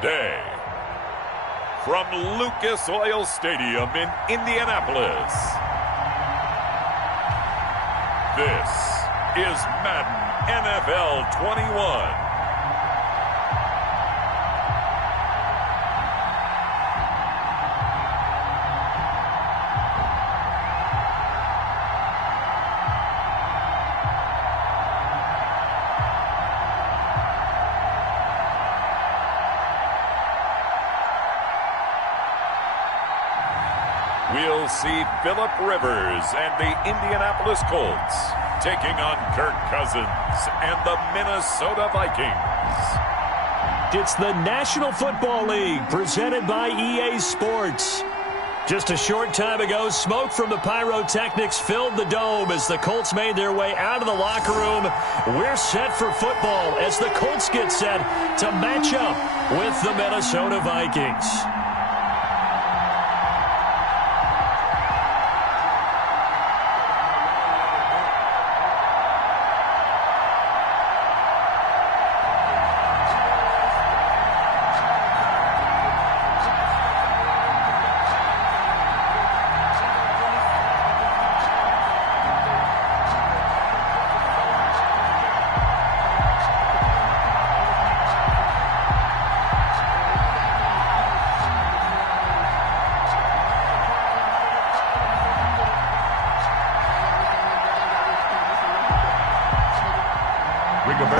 today, from Lucas Oil Stadium in Indianapolis, this is Madden NFL 21. We'll see Phillip Rivers and the Indianapolis Colts taking on Kirk Cousins and the Minnesota Vikings. It's the National Football League presented by EA Sports. Just a short time ago, smoke from the pyrotechnics filled the dome as the Colts made their way out of the locker room. We're set for football as the Colts get set to match up with the Minnesota Vikings.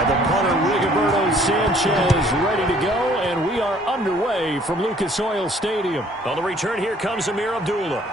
The punter, Rigoberto Sanchez, ready to go, and we are underway from Lucas Oil Stadium. On the return, here comes Amir Abdullah.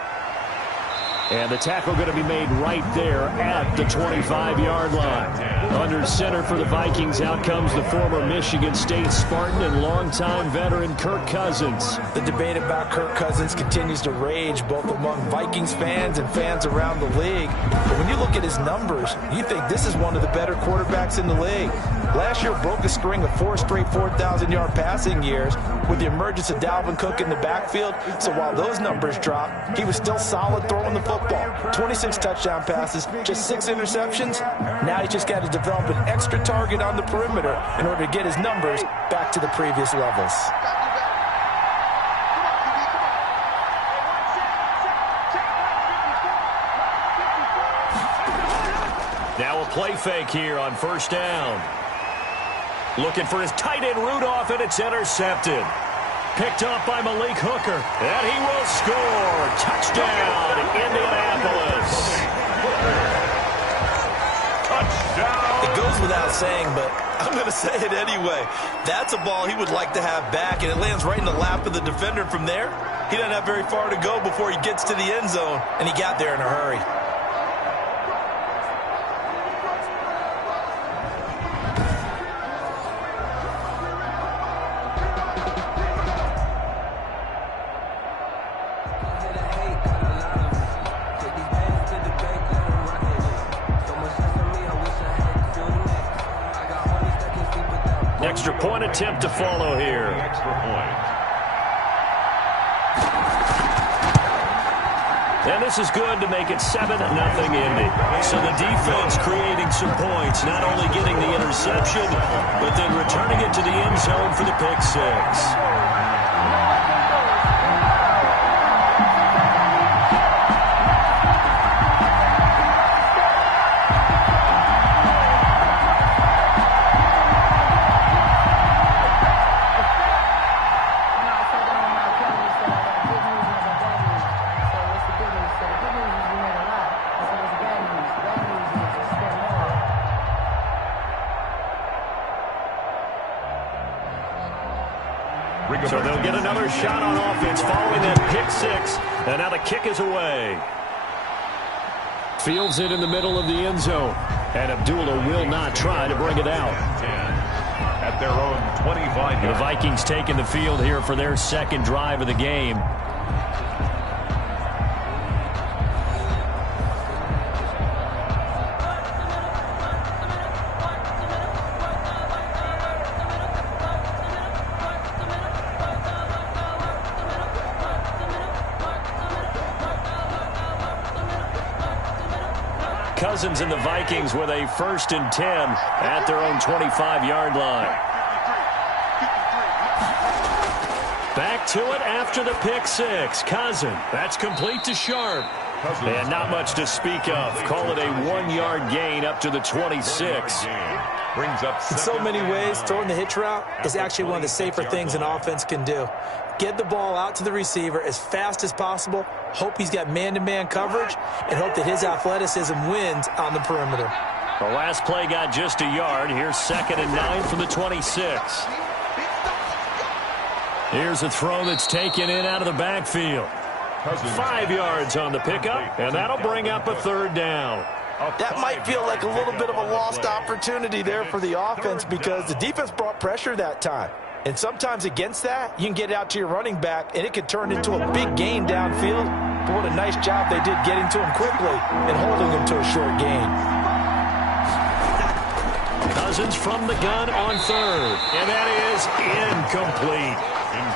And the tackle going to be made right there at the 25-yard line. Under center for the Vikings, out comes the former Michigan State Spartan and longtime veteran Kirk Cousins. The debate about Kirk Cousins continues to rage both among Vikings fans and fans around the league. But when you look at his numbers, you think this is one of the better quarterbacks in the league. Last year broke a string of 4 straight 4,000-yard passing years with the emergence of Dalvin Cook in the backfield. So while those numbers dropped, he was still solid throwing the football. 26 touchdown passes, just 6 interceptions. Now he's just got to develop an extra target on the perimeter in order to get his numbers back to the previous levels. Now a play fake here on first down. Looking for his tight end Rudolph, and it's intercepted. Picked up by Malik Hooker, and he will score. Touchdown, Indianapolis. Touchdown. It goes without saying, but I'm going to say it anyway. That's a ball he would like to have back, and it lands right in the lap of the defender from there. He doesn't have very far to go before he gets to the end zone, and he got there in a hurry. Extra point attempt to follow here. Extra point. And this is good to make it 7-0 Indy. So the defense creating some points, not only getting the interception, but then returning it to the end zone for the pick six. So they'll get another shot on offense following that pick six. And now the kick is away. Fields it in the middle of the end zone. And Abdullah will not try to bring it out. At their own 25. The Vikings taking the field here for their second drive of the game. Cousins and the Vikings with a 1st and 10 at their own 25-yard line. to it after the pick six. Cousins. That's complete to Sharp. And not much to speak of. Call it a 1-yard gain up to the 26. In so many ways, throwing the hitch route is actually one of the safer things an offense can do. Get the ball out to the receiver as fast as possible, hope he's got man-to-man coverage, and hope that his athleticism wins on the perimeter. The last play got just a yard. Here's 2nd and 9 from the 26. Here's a throw that's taken in out of the backfield. 5 yards on the pickup, and that'll bring up a 3rd down. That might feel like a little bit of a lost opportunity there for the offense because the defense brought pressure that time. And sometimes against that, you can get it out to your running back, and it could turn into a big gain downfield. But what a nice job they did getting to him quickly and holding him to a short gain. Cousins from the gun on 3rd, and that is incomplete.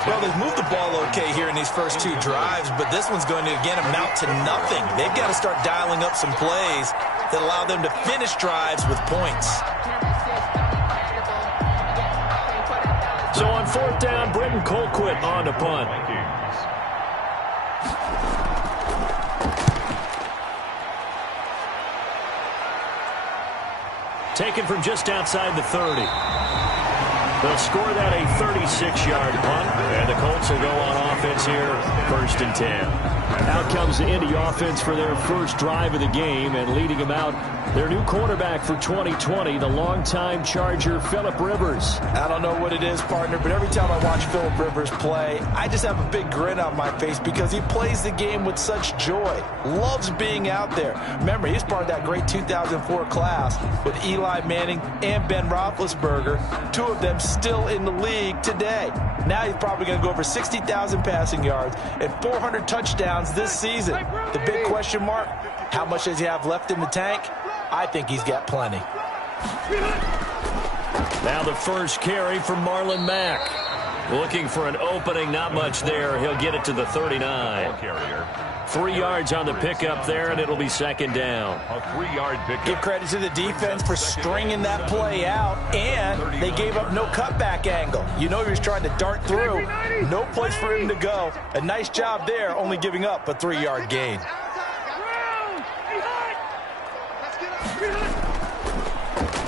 Well, they've moved the ball okay here in these first 2 drives, but this one's going to, again, amount to nothing. They've got to start dialing up some plays that allow them to finish drives with points. So on 4th down, Britton Colquitt on to punt. Taken from just outside the 30. They'll score that a 36-yard punt, and the Colts will go on offense here, 1st and 10. Out comes the Indy offense for their first drive of the game, and leading them out, their new quarterback for 2020, the longtime Charger, Phillip Rivers. I don't know what it is, partner, but every time I watch Phillip Rivers play, I just have a big grin on my face because he plays the game with such joy, loves being out there. Remember, he's part of that great 2004 class with Eli Manning and Ben Roethlisberger, 2 of them still in the league today. Now he's probably going to go over 60,000 passing yards and 400 touchdowns this season. The big question mark, how much does he have left in the tank? I think he's got plenty. Now the first carry from Marlon Mack. Looking for an opening, not much there. He'll get it to the 39. 3 yards on the pickup there, and it'll be 2nd down. A 3-yard pickup. Give credit to the defense for stringing that play out, and they gave up no cutback angle. You know he was trying to dart through. No place for him to go. A nice job there, only giving up a 3-yard gain.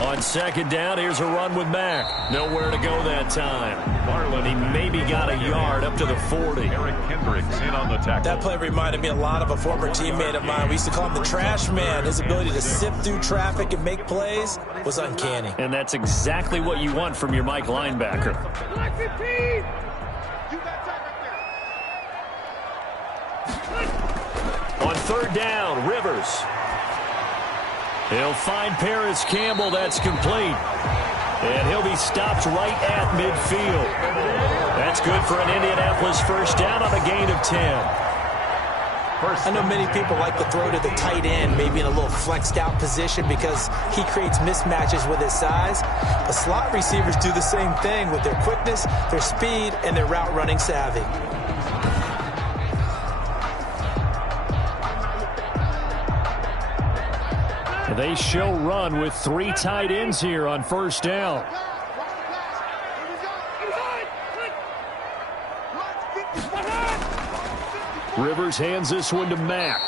On 2nd down, here's a run with Mack. Nowhere to go that time. Marlon, he maybe got a yard up to the 40. Eric Kendricks in on the tackle. That play reminded me a lot of a former teammate of mine. We used to call him the trash man. His ability to sift through traffic and make plays was uncanny. And that's exactly what you want from your Mike linebacker. On 3rd down, Rivers. He'll find Paris Campbell. That's complete. And he'll be stopped right at midfield. That's good for an Indianapolis first down on a gain of 10. I know many people like to throw to the tight end, maybe in a little flexed out position because he creates mismatches with his size. But slot receivers do the same thing with their quickness, their speed, and their route running savvy. They show run with 3 tight ends here on 1st down. Rivers hands this one to Mack.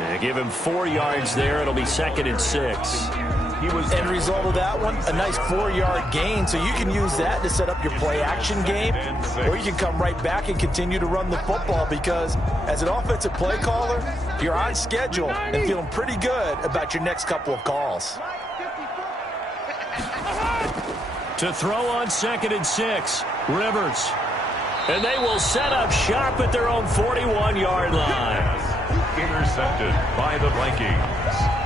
They give him 4 yards there. It'll be 2nd and 6. End result of that one, a nice 4-yard gain. So you can use that to set up your play-action game, or you can come right back and continue to run the football because as an offensive play caller, you're on schedule and feeling pretty good about your next couple of calls. To throw on 2nd and 6, Rivers. And they will set up shop at their own 41-yard line. Intercepted by the Vikings.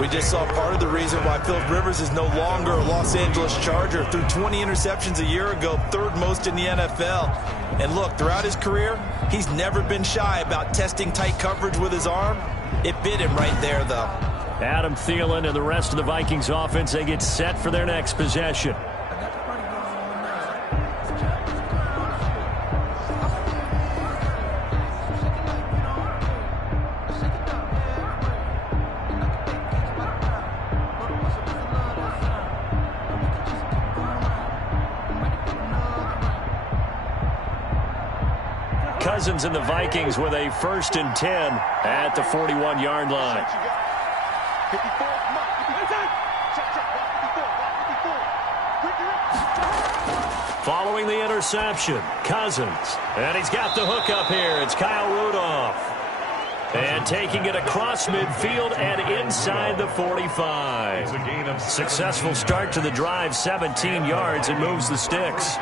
We just saw part of the reason why Phillip Rivers is no longer a Los Angeles Charger. Threw 20 interceptions a year ago, 3rd most in the NFL. And look, throughout his career, he's never been shy about testing tight coverage with his arm. It bit him right there, though. Adam Thielen and the rest of the Vikings offense, they get set for their next possession. Cousins and the Vikings with a 1st and 10 at the 41-yard line. Following the interception, Cousins. And he's got the hook up here. It's Kyle Rudolph. And taking it across midfield and inside the 45. Successful start to the drive, 17 yards, and moves the sticks.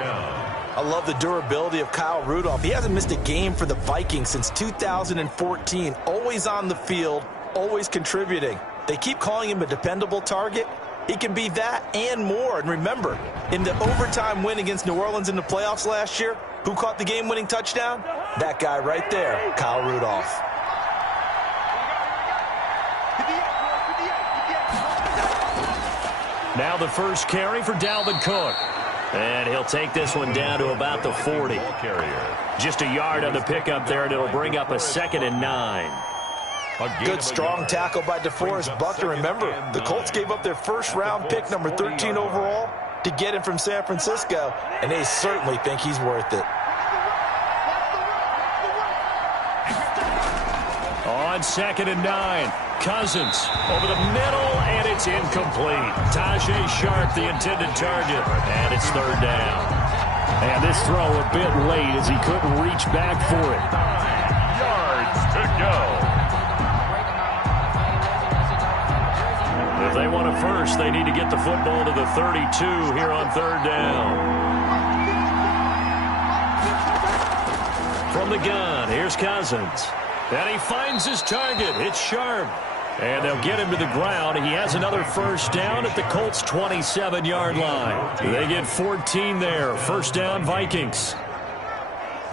I love the durability of Kyle Rudolph. He hasn't missed a game for the Vikings since 2014. Always on the field, always contributing. They keep calling him a dependable target. He can be that and more. And remember, in the overtime win against New Orleans in the playoffs last year, who caught the game-winning touchdown? That guy right there, Kyle Rudolph. Now the first carry for Dalvin Cook. And he'll take this one down to about the 40. Just a yard on the pickup there, and it'll bring up a 2nd and 9. Good strong tackle by DeForest Buckner. Remember, the Colts gave up their first-round pick, number 13 overall, to get him from San Francisco, and they certainly think he's worth it. On 2nd and 9, Cousins over the middle, and it's incomplete. Tajay Sharp, the intended target, and it's 3rd down. And this throw a bit late as he couldn't reach back for it. 9 yards to go. If they want a first, they need to get the football to the 32 here on 3rd down. From the gun, here's Cousins. And he finds his target. It's Sharp. And they'll get him to the ground. He has another 1st down at the Colts' 27-yard line. They get 14 there. 1st down, Vikings.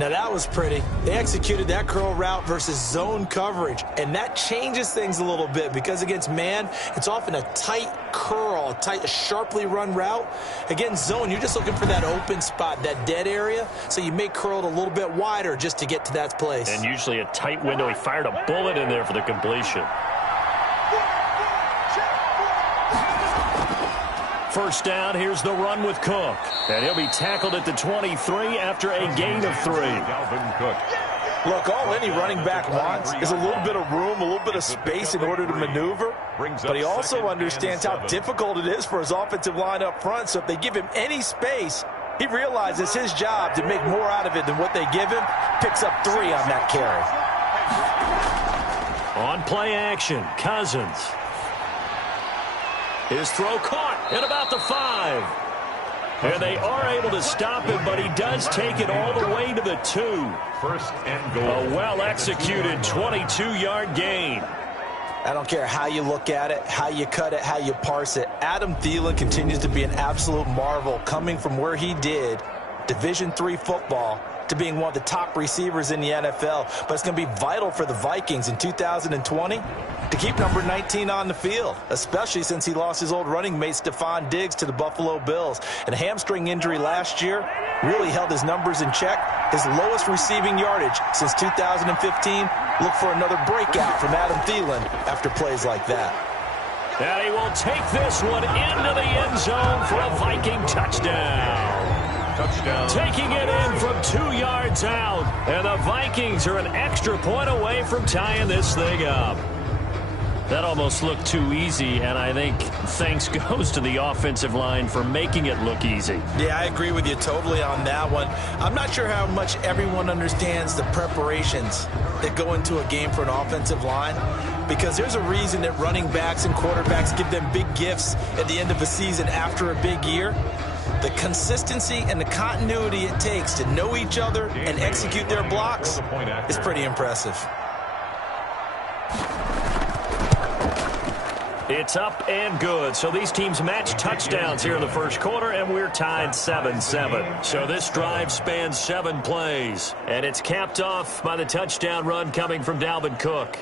Now that was pretty. They executed that curl route versus zone coverage, and that changes things a little bit because against man, it's often a tight curl, a sharply run route. Against zone, you're just looking for that open spot, that dead area, so you may curl it a little bit wider just to get to that place. And usually a tight window. He fired a bullet in there for the completion. 1st down, here's the run with Cook. And he'll be tackled at the 23 after a gain of 3. Look, all any running back wants is a little bit of room, a little bit of space in order to maneuver. But he also understands how difficult it is for his offensive line up front. So if they give him any space, he realizes his job to make more out of it than what they give him. Picks up 3 on that carry. On play action, Cousins. His throw caught at about the 5. And they are able to stop him, but he does take it all the way to the 2. 1st and goal. A well-executed 22-yard gain. I don't care how you look at it, how you cut it, how you parse it. Adam Thielen continues to be an absolute marvel, coming from where he did, Division III football, to being one of the top receivers in the NFL. But it's going to be vital for the Vikings in 2020 to keep number 19 on the field, especially since he lost his old running mate Stephon Diggs to the Buffalo Bills. And a hamstring injury last year really held his numbers in check. His lowest receiving yardage since 2015. Look for another breakout from Adam Thielen after plays like that. And he will take this one into the end zone for a Viking touchdown. Taking it in from 2 yards out. And the Vikings are an extra point away from tying this thing up. That almost looked too easy, and I think thanks goes to the offensive line for making it look easy. Yeah, I agree with you totally on that one. I'm not sure how much everyone understands the preparations that go into a game for an offensive line, because there's a reason that running backs and quarterbacks give them big gifts at the end of a season after a big year. The consistency and the continuity it takes to know each other and execute their blocks is pretty impressive. It's up and good. So these teams match touchdowns here in the first quarter, and we're tied 7-7. So this drive spans 7 plays, and it's capped off by the touchdown run coming from Dalvin Cook.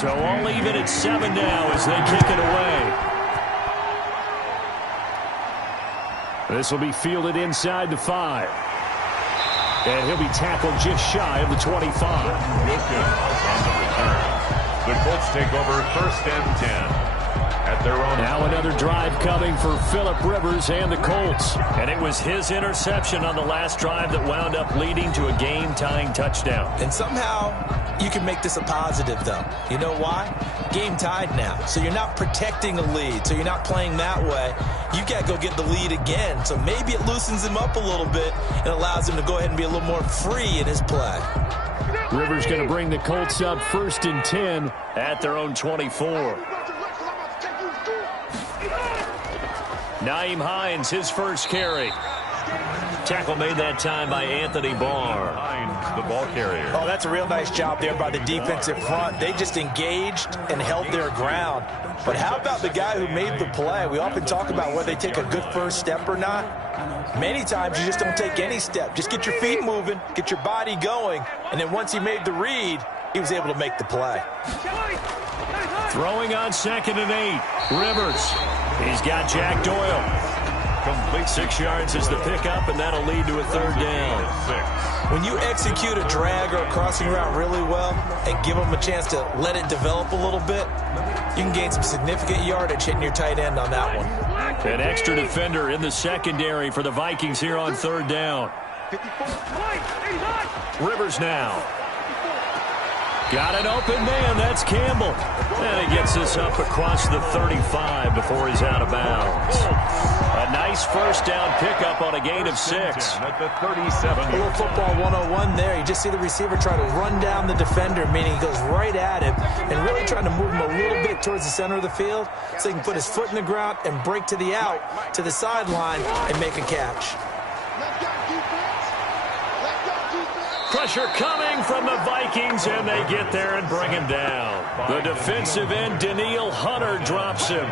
So all even at 7 now as they kick it away. This will be fielded inside the 5. And he'll be tackled just shy of the 25. On the return. The Colts take over 1st and 10. At their own. Now another drive coming for Phillip Rivers and the Colts. And it was his interception on the last drive that wound up leading to a game-tying touchdown. And somehow you can make this a positive, though. You know why? Game tied now. So you're not protecting a lead. So you're not playing that way. You got to go get the lead again. So maybe it loosens him up a little bit and allows him to go ahead and be a little more free in his play. Rivers going to bring the Colts up 1st and 10 at their own 24. Nyheim Hines, his first carry. Tackle made that time by Anthony Barr. Hines, the ball carrier. Oh, that's a real nice job there by the defensive front. They just engaged and held their ground. But how about the guy who made the play? We often talk about whether they take a good first step or not. Many times you just don't take any step. Just get your feet moving, get your body going, and then once he made the read, he was able to make the play. Throwing on 2nd and 8. Rivers. He's got Jack Doyle. Complete 6 yards is the pickup, and that'll lead to a 3rd down. When you execute a drag or a crossing route really well and give them a chance to let it develop a little bit, you can gain some significant yardage hitting your tight end on that one. An extra defender in the secondary for the Vikings here on 3rd down. Rivers now. Got an open man. That's Campbell. And he gets this up across the 35 before he's out of bounds. A nice first down pickup on a gain of 6. At the 37. A little football 101 there. You just see the receiver try to run down the defender, meaning he goes right at him and really trying to move him a little bit towards the center of the field so he can put his foot in the ground and break to the out, to the sideline, and make a catch. Pressure coming from the Vikings, and they get there and bring him down. The defensive end, Danielle Hunter, drops him.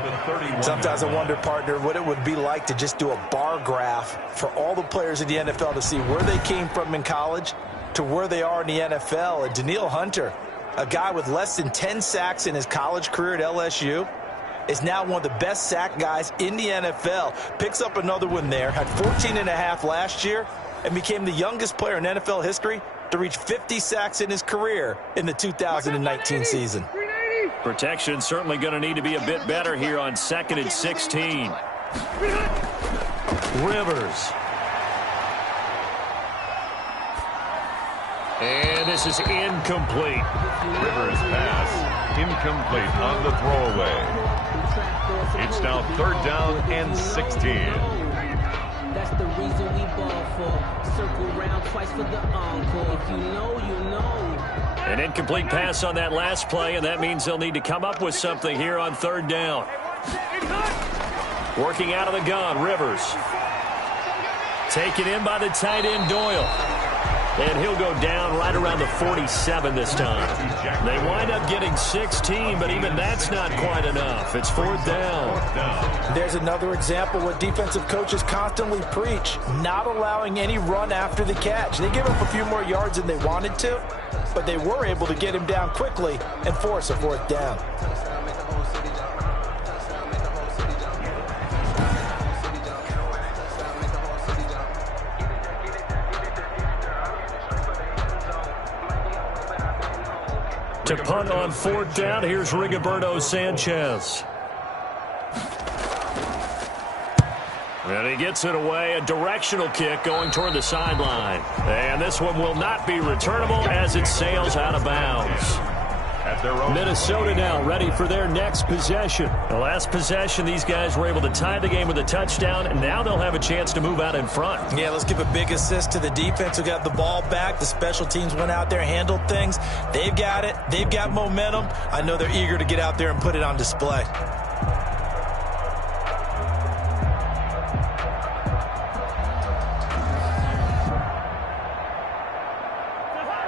Sometimes I wonder, partner, what it would be like to just do a bar graph for all the players in the NFL to see where they came from in college to where they are in the NFL. And Danielle Hunter, a guy with less than 10 sacks in his college career at LSU, is now one of the best sack guys in the NFL. Picks up another one there, had 14.5 last year, and became the youngest player in NFL history to reach 50 sacks in his career in the 2019 season. Protection certainly going to need to be a bit better here on 2nd and 16. Rivers. And this is incomplete. Rivers pass incomplete on the throwaway. It's now 3rd down and 16. That's the reason we ball for. Circle round twice for the encore. If you know, you know. An incomplete pass on that last play, and that means they'll need to come up with something here on 3rd down. Working out of the gun, Rivers. Taken in by the tight end, Doyle. And he'll go down right around the 47 this time. They wind up getting 16, but even that's not quite enough. It's 4th down. There's another example what defensive coaches constantly preach, not allowing any run after the catch. They give up a few more yards than they wanted to, but they were able to get him down quickly and force a 4th down. To punt on 4th down, here's Rigoberto Sanchez. And he gets it away, a directional kick going toward the sideline. And this one will not be returnable as it sails out of bounds. Minnesota now ready for their next possession. The last possession, these guys were able to tie the game with a touchdown, and now they'll have a chance to move out in front. Yeah, let's give a big assist to the defense who got the ball back. The special teams went out there, handled things. They've got it. They've got momentum. I know they're eager to get out there and put it on display.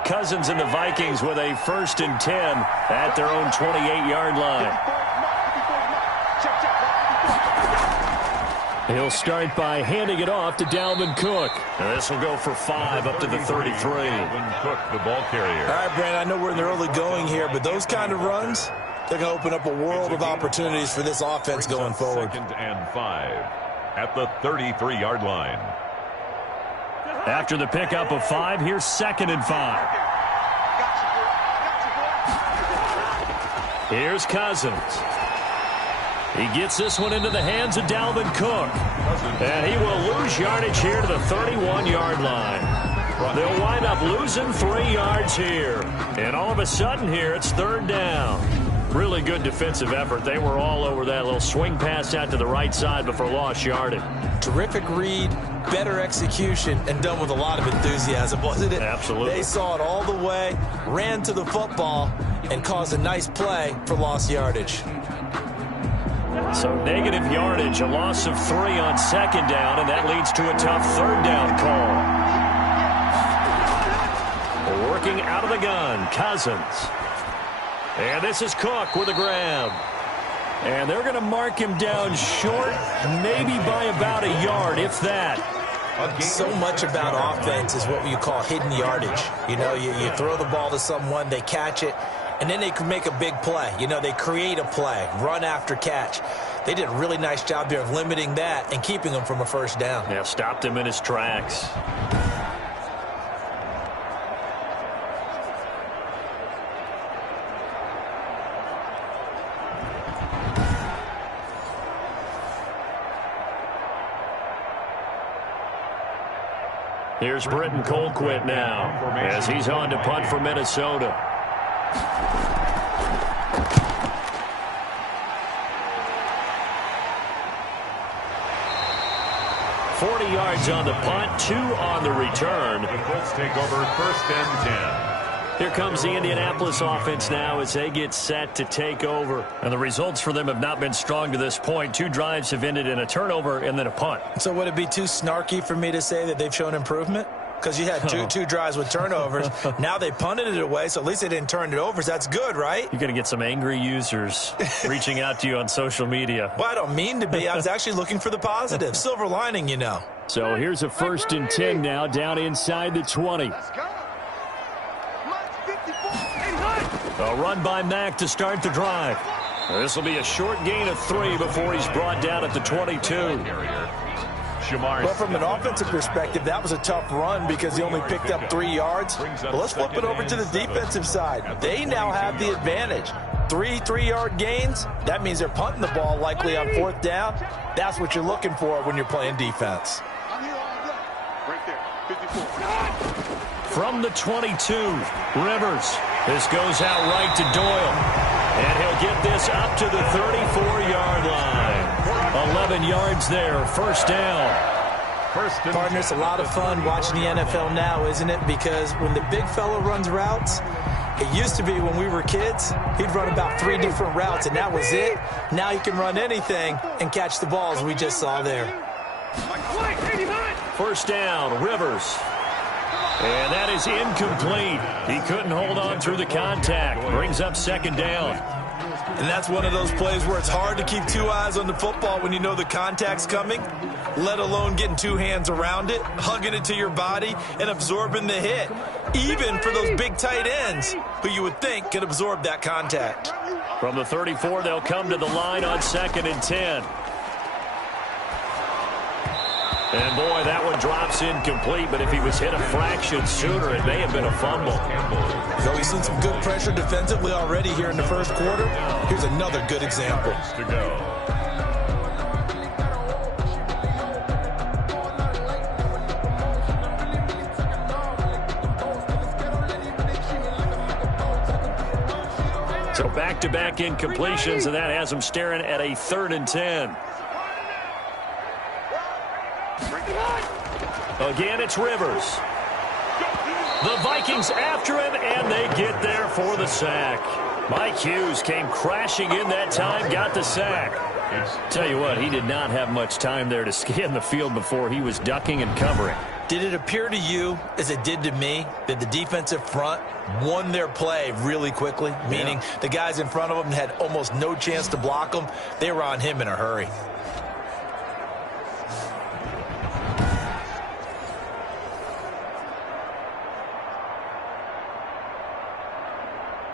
Cousins and the Vikings with a 1st and 10 at their own 28-yard line. He'll start by handing it off to Dalvin Cook. And this will go for 5 up to the 33. Dalvin Cook, the ball carrier. All right, Brandon, I know we're in the early going here, but those kind of runs, they're going to open up a world of opportunities for this offense going forward. 2nd and 5 at the 33-yard line. After the pickup of 5, here's 2nd and 5. Here's Cousins. He gets this one into the hands of Dalvin Cook. And he will lose yardage here to the 31-yard line. They'll wind up losing 3 yards here. And all of a sudden here, it's 3rd down. Really good defensive effort. They were all over that little swing pass out to the right side before lost yardage. Terrific read, better execution, and done with a lot of enthusiasm, wasn't it? Absolutely. They saw it all the way, ran to the football, and caused a nice play for lost yardage. So negative yardage, a loss of 3 on 2nd down, and that leads to a tough 3rd down call. Working out of the gun, Cousins. And this is Cook with a grab. And they're going to mark him down short, maybe by about a yard, if that. So much about offense is what you call hidden yardage. You know, you throw the ball to someone, they catch it, and then they can make a big play. You know, they create a play, run after catch. They did a really nice job there of limiting that and keeping him from a 1st down. Yeah, stopped him in his tracks. Here's Britton Colquitt now as he's on to punt for Minnesota. $40 yards on the punt, 2 on the return. The Colts take over 1st and 10. Here comes the Indianapolis offense now as they get set to take over. And the results for them have not been strong to this point. 2 drives have ended in a turnover and then a punt. So would it be too snarky for me to say that they've shown improvement? Because you had two drives with turnovers. Now they punted it away, so at least they didn't turn it over. So that's good, right? You're going to get some angry users reaching out to you on social media. Well, I don't mean to be. I was actually looking for the positive. Silver lining, you know. So here's a 1st and 10 now down inside the 20. A run by Mack to start the drive. This will be a short gain of 3 before he's brought down at the 22. Well, from an offensive perspective, that was a tough run because he only picked up 3 yards. But let's flip it over to the defensive side. They now have the advantage. 3 3-yard gains, that means they're punting the ball likely on 4th down. That's what you're looking for when you're playing defense. From the 22, Rivers. This goes out right to Doyle. And he'll get this up to the 34-yard line. 11 yards there, 1st down. Partner, it's a lot of fun watching the NFL now, isn't it? Because when the big fella runs routes, it used to be when we were kids, he'd run about 3 different routes, and that was it. Now he can run anything and catch the balls we just saw there. 1st down, Rivers. And that is incomplete. He couldn't hold on through the contact. Brings up 2nd down. And that's one of those plays where it's hard to keep 2 eyes on the football when you know the contact's coming, let alone getting 2 hands around it, hugging it to your body, and absorbing the hit. Even for those big tight ends who you would think could absorb that contact. From the 34, they'll come to the line on 2nd and 10. And, boy, that one drops incomplete, but if he was hit a fraction sooner, it may have been a fumble. So we've seen some good pressure defensively already here in the 1st quarter. Here's another good example. To go. So back-to-back incompletions, and that has them staring at a 3rd and 10. Again, it's Rivers. The Vikings after him, and they get there for the sack. Mike Hughes came crashing in that time, got the sack. Tell you what, he did not have much time there to scan the field before he was ducking and covering. Did it appear to you, as it did to me, that the defensive front won their play really quickly? Meaning the guys in front of them had almost no chance to block them. They were on him in a hurry.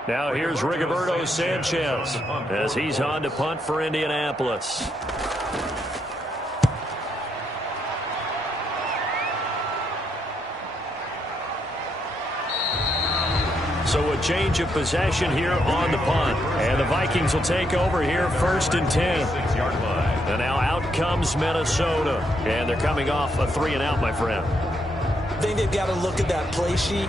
Now here's Rigoberto Sanchez as he's on to punt for Indianapolis. So a change of possession here on the punt. And the Vikings will take over here 1st and 10. And now out comes Minnesota. And they're coming off a 3-and-out, my friend. I think they've got to look at that play sheet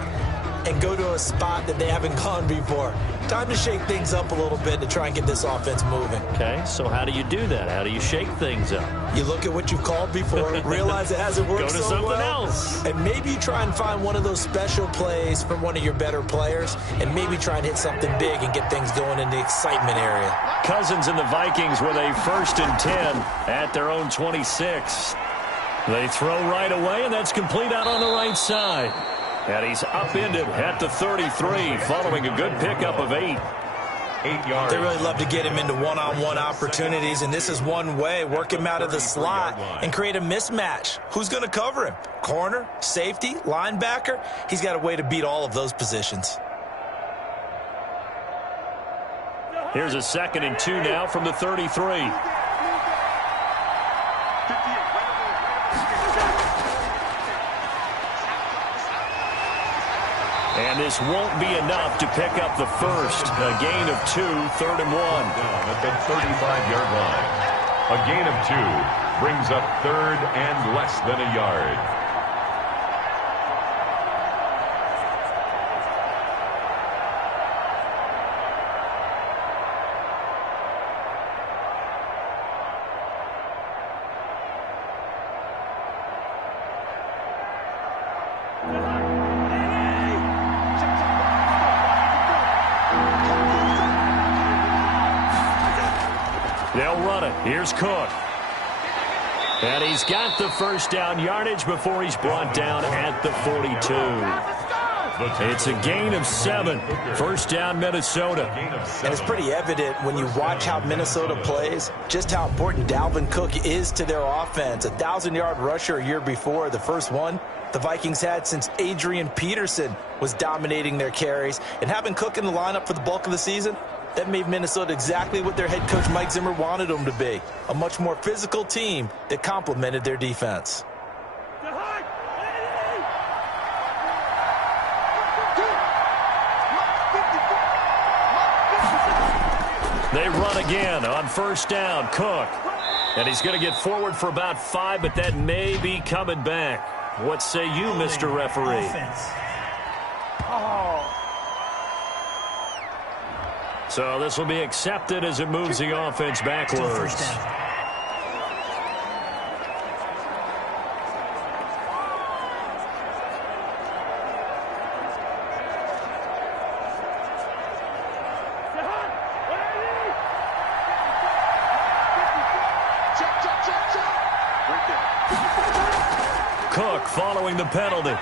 and go to a spot that they haven't gone before. Time to shake things up a little bit to try and get this offense moving. Okay, so how do you do that? How do you shake things up? You look at what you've called before, realize it hasn't worked so well. Go to something else. And maybe you try and find one of those special plays from one of your better players, and maybe try and hit something big and get things going in the excitement area. Cousins and the Vikings with a 1st and 10 at their own 26. They throw right away, and that's complete out on the right side. And he's upended at the 33, following a good pickup of 8. 8 yards. They really love to get him into one-on-one opportunities, and this is one way. Work him out of the slot and create a mismatch. Who's going to cover him? Corner, safety, linebacker? He's got a way to beat all of those positions. Here's a 2nd and 2 now from the 33. And this won't be enough to pick up the first. A gain of 2, 3rd and 1. Down at the 35-yard line. A gain of 2 brings up 3rd and less than a yard. They'll run it. Here's Cook. And he's got the first down yardage before he's brought down at the 42. It's a gain of 7. First down, Minnesota. And it's pretty evident when you watch how Minnesota plays, just how important Dalvin Cook is to their offense. A 1,000-yard rusher a year before, the first one the Vikings had since Adrian Peterson was dominating their carries. And having Cook in the lineup for the bulk of the season, that made Minnesota exactly what their head coach Mike Zimmer wanted them to be. A much more physical team that complemented their defense. They run again on first down. Cook. And he's going to get forward for about 5, but that may be coming back. What say you, Mr. Referee? So this will be accepted as it moves the offense backwards. Cook following the penalty.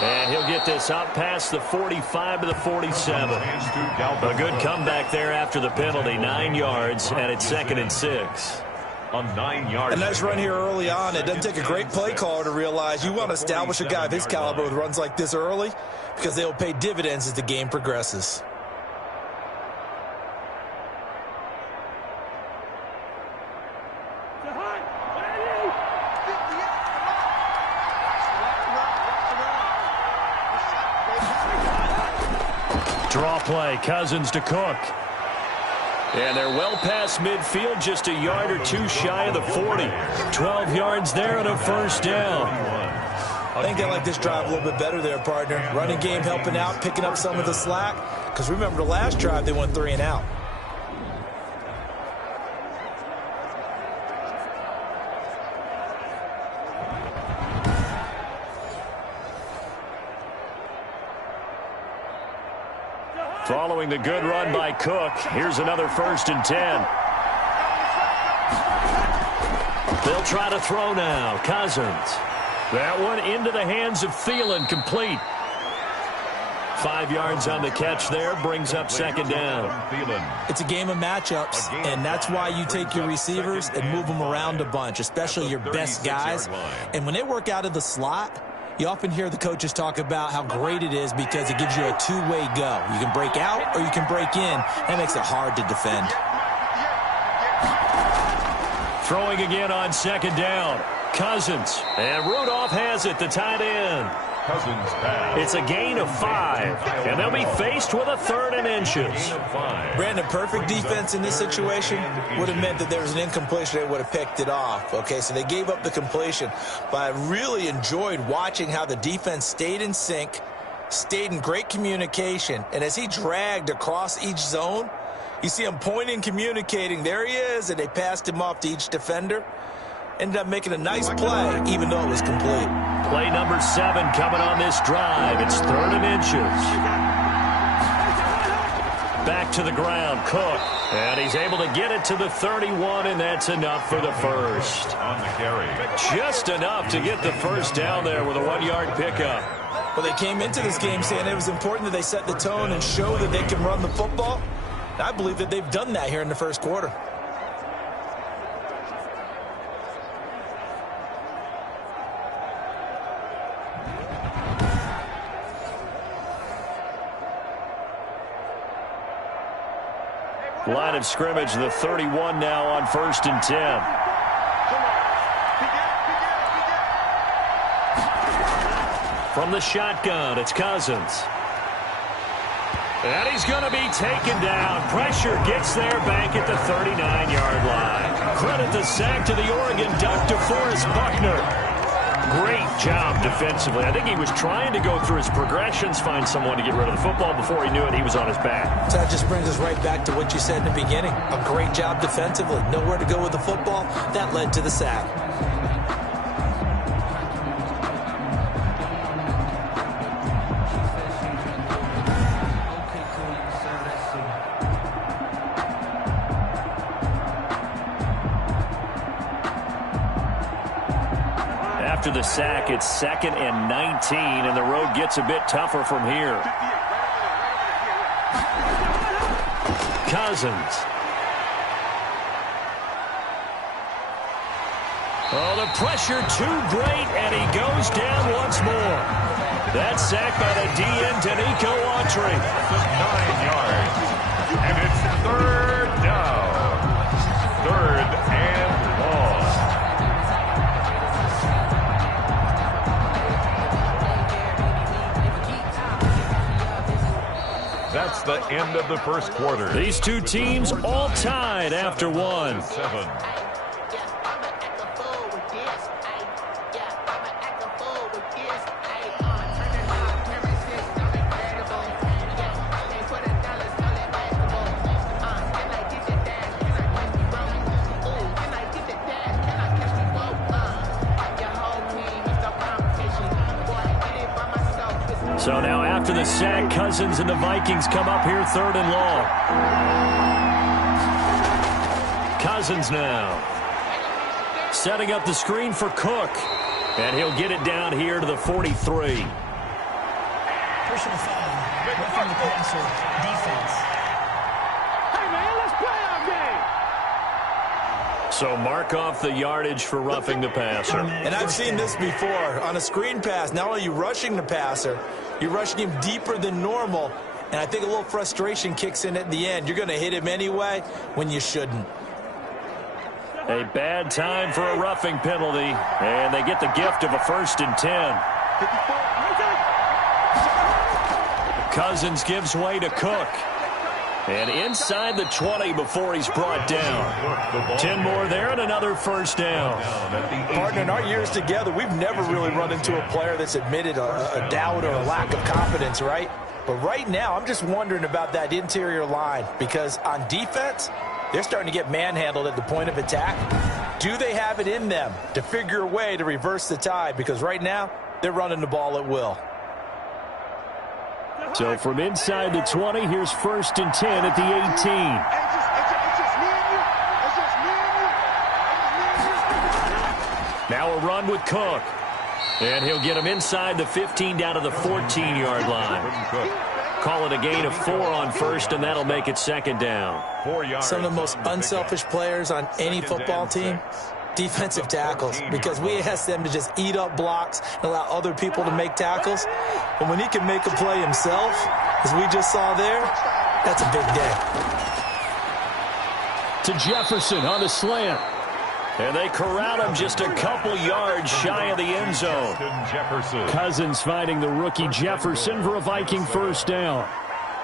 And he'll get this up past the 45 to the 47. A good comeback there after the penalty. 9 yards, and it's 2nd and 6. A 9-yard. A nice run here early on. It doesn't take a great play caller to realize you want to establish a guy of his caliber with runs like this early, because they'll pay dividends as the game progresses. Draw play, Cousins to Cook. And they're well past midfield, just a yard or 2 shy of the 40. 12 yards there and a first down. I think they like this drive a little bit better there, partner. Running game helping out, picking up some of the slack. Because remember, the last drive they went 3 and out. Following the good run by Cook, here's another 1st and 10. They'll try to throw now. Cousins. That one into the hands of Thielen, complete. 5 yards on the catch there, brings up 2nd down. It's a game of matchups, and that's why you take your receivers and move them around a bunch, especially your best guys. And when they work out of the slot, You often hear the coaches talk about how great it is because it gives you a two-way go. You can break out or you can break in. That makes it hard to defend. Throwing again on second down. Cousins. And Rudolph has it, the tight end. Cousins pass. It's a gain of 5. And they'll be faced with a 3rd and inches. Brandon, perfect defense in this situation would have meant that there was an incompletion. They would have picked it off. Okay, so they gave up the completion. But I really enjoyed watching how the defense stayed in sync, stayed in great communication. And as he dragged across each zone, you see him pointing, communicating. There he is, and they passed him off to each defender. Ended up making a nice play, even though it was complete. Play number 7 coming on this drive. It's 3rd and inches. Back to the ground, Cook. And he's able to get it to the 31, and that's enough for the first. On the carry. Just enough to get the first down there with a 1-yard pickup. Well, they came into this game saying it was important that they set the tone and show that they can run the football. I believe that they've done that here in the first quarter. Line of scrimmage, the 31 now on 1st and 10. From the shotgun, it's Cousins. And he's going to be taken down. Pressure gets there back at the 39-yard line. Credit the sack to the Oregon Duck, DeForest Buckner. Great job defensively. I think he was trying to go through his progressions, find someone to get rid of the football. Before he knew it, he was on his back. So that just brings us right back to what you said in the beginning. A great job defensively. Nowhere to go with the football. That led to the sack. After the sack, it's 2nd and 19, and the road gets a bit tougher from here. Cousins. Oh, the pressure too great, and he goes down once more. That sack by the DN, Danico Autry. 9 yards. And it's 3rd down. 3rd and long. That's the end of the first quarter. These two teams all tied after 1. 7. So now after the sack, Cousins and the Vikings come up here 3rd and long. Cousins now. Setting up the screen for Cook. And he'll get it down here to the 43. Personal foul. Roughing the passer. Defense. Hey, man, let's play our game. So mark off the yardage for roughing the passer. And I've seen this before. On a screen pass, not only are you rushing the passer, you're rushing him deeper than normal. And I think a little frustration kicks in at the end. You're going to hit him anyway when you shouldn't. A bad time for a roughing penalty. And they get the gift of a 1st and 10. Cousins gives way to Cook. And inside the 20 before he's brought down. 10 more there and another 1st down. Partner, in our years together, we've never really run into a player that's admitted a doubt or a lack of confidence, right? But right now, I'm just wondering about that interior line because on defense, they're starting to get manhandled at the point of attack. Do they have it in them to figure a way to reverse the tide? Because right now, they're running the ball at will. So from inside the 20, here's 1st and 10 at the 18. Now a run with Cook. And he'll get him inside the 15 down to the 14-yard line. Call it a gain of 4 on 1st, and that'll make it 2nd down. 4 yards. Some of the most unselfish players on any football team defensive tackles, because we ask them to just eat up blocks and allow other people to make tackles. But when he can make a play himself, as we just saw there, that's a big day. To Jefferson on the slant. And they corral him just a couple yards shy of the end zone. Cousins finding the rookie Jefferson for a Viking first down.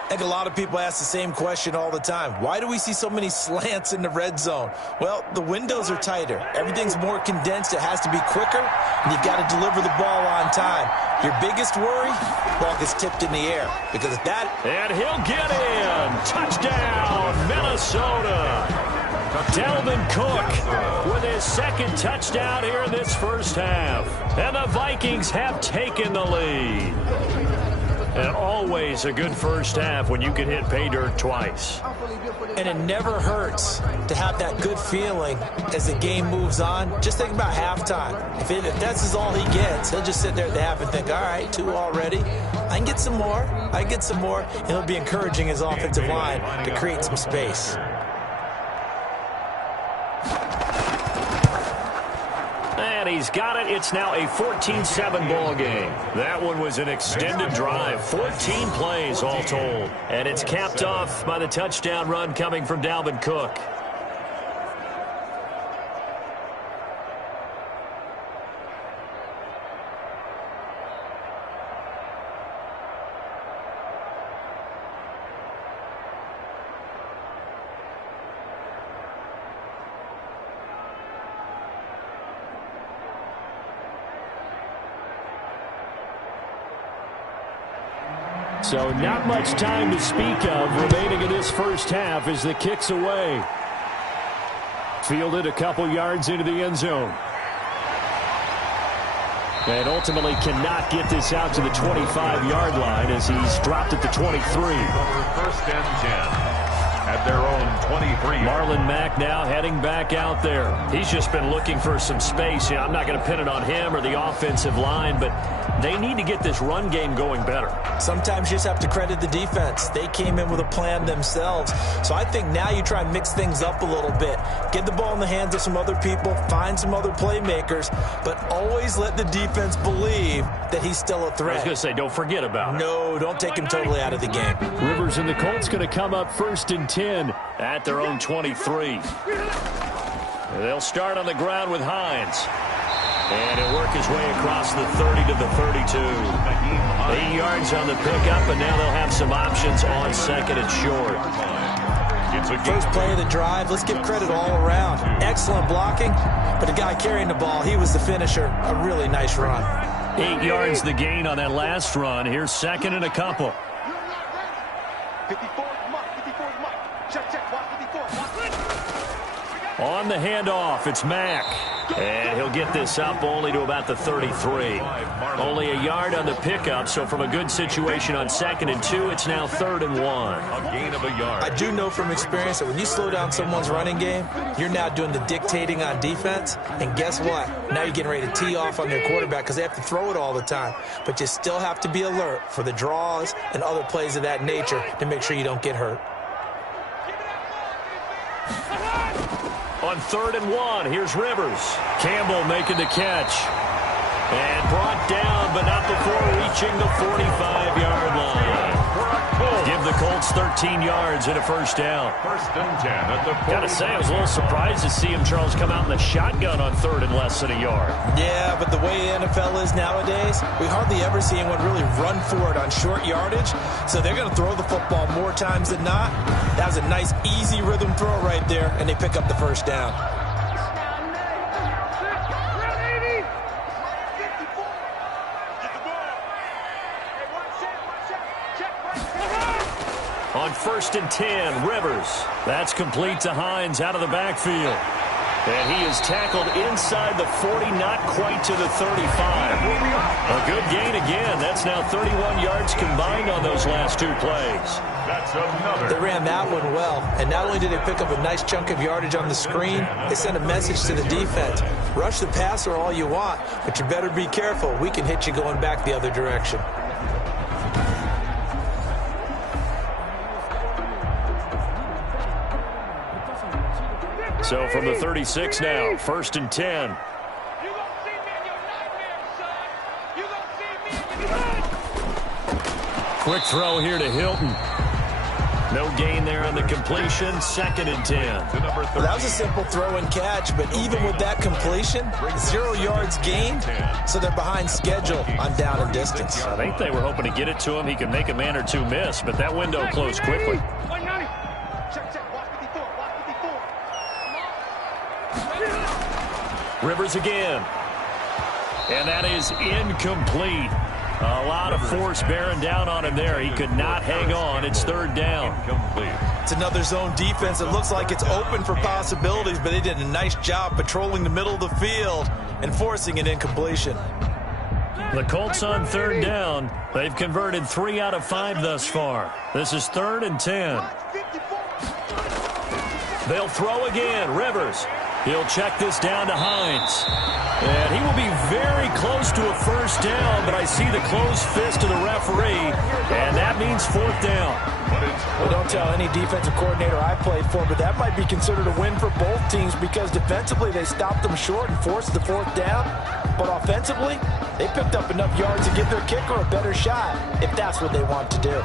I think a lot of people ask the same question all the time. Why do we see so many slants in the red zone? Well, the windows are tighter. Everything's more condensed. It has to be quicker, and you've got to deliver the ball on time. Your biggest worry? Ball gets tipped in the air. Because of that... And he'll get in. Touchdown, Minnesota. Dalvin Cook with his second touchdown here in this first half. And the Vikings have taken the lead. And always a good first half when you can hit pay dirt twice. And it never hurts to have that good feeling as the game moves on. Just think about halftime. If that's all he gets, he'll just sit there at the half and think, all right, 2 already. I can get some more. I can get some more. And he'll be encouraging his offensive line to create some space. And he's got it. It's now a 14-7 ball game. That one was an extended drive. 14 plays all told. And it's capped off by the touchdown run coming from Dalvin Cook. So not much time to speak of remaining in this first half as the kick's away. Fielded a couple yards into the end zone. And ultimately cannot get this out to the 25-yard line as he's dropped at the 23. First and 10. At their own 23. Marlon Mack now heading back out there. He's just been looking for some space. You know, I'm not going to pin it on him or the offensive line, but they need to get this run game going better. Sometimes you just have to credit the defense. They came in with a plan themselves. So I think now you try and mix things up a little bit. Get the ball in the hands of some other people, find some other playmakers, but always let the defense believe that he's still a threat. I was going to say, don't forget about it. No, don't take him totally out of the game. Rivers and the Colts going to come up first and 10 at their own 23. They'll start on the ground with Hines. And he'll work his way across the 30 to the 32. 8 yards on the pickup, and now they'll have some options on second and short. First play of the drive, let's give credit all around. Excellent blocking, but the guy carrying the ball, he was the finisher. A really nice run. 8 yards the gain on that last run. Here's second and a couple. 54, mark, 54, mark. Check, watch 54. On the handoff, it's Mack. And he'll get this up only to about the 33. Only a yard on the pickup, so from a good situation on second and 2, it's now 3rd and 1. A gain of a yard. I do know from experience that when you slow down someone's running game, you're now doing the dictating on defense. And guess what? Now you're getting ready to tee off on their quarterback because they have to throw it all the time. But you still have to be alert for the draws and other plays of that nature to make sure you don't get hurt. On 3rd and 1, here's Rivers. Campbell making the catch. And brought down, but not before reaching the 45-yard line. Give the Colts 13 yards and a first down. First and 10 at the 40. Gotta say, I was a little surprised to see him, Charles, come out in the shotgun on 3rd and less than a yard. Yeah, but the way the NFL is nowadays, we hardly ever see anyone really run for it on short yardage. So they're going to throw the football more times than not. That was a nice, easy rhythm throw right there, and they pick up the first down. On 1st and 10, Rivers. That's complete to Hines out of the backfield. And he is tackled inside the 40, not quite to the 35. A good gain again. That's now 31 yards combined on those last 2 plays. That's another. They ran that one well, and not only did they pick up a nice chunk of yardage on the screen, they sent a message to the defense. Rush the passer all you want, but you better be careful. We can hit you going back the other direction. So from the 36 now, 1st and 10. Quick throw here to Hilton. No gain there on the completion. 2nd and 10. Well, that was a simple throw and catch, but even with that completion, 0 yards gained, so they're behind schedule on down and distance. I think they were hoping to get it to him. He could make a man or two miss, but that window closed quickly. Rivers again. And that is incomplete. A lot of force bearing down on him there. He could not hang on. It's 3rd down. It's another zone defense. It looks like it's open for possibilities, but they did a nice job patrolling the middle of the field and forcing an incompletion. The Colts on 3rd down. They've converted 3 out of 5 thus far. This is 3rd and 10. They'll throw again. Rivers. He'll check this down to Hines. And he will be very close to a 1st down, but I see the closed fist of the referee, and that means 4th down. Well, don't tell any defensive coordinator I played for, but that might be considered a win for both teams because defensively they stopped them short and forced the 4th down. But offensively, they picked up enough yards to give their kicker a better shot if that's what they want to do.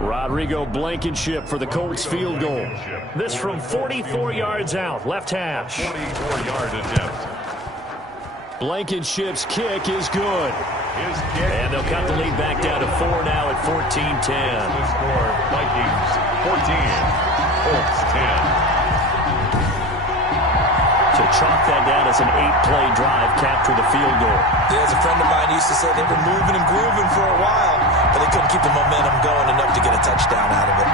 Rodrigo Blankenship for the Colts field goal. This from 44 yards out, left hash. 44-yard attempt. Blankenship's kick is good. And they'll cut the lead back down to 4 now at 14-10. The score, Vikings 14, Colts 10. To chalk that down as an 8-play drive, capture the field goal. Yeah, as a friend of mine used to say, they were moving and grooving for a while, but they couldn't keep the momentum going enough to get a touchdown out of it.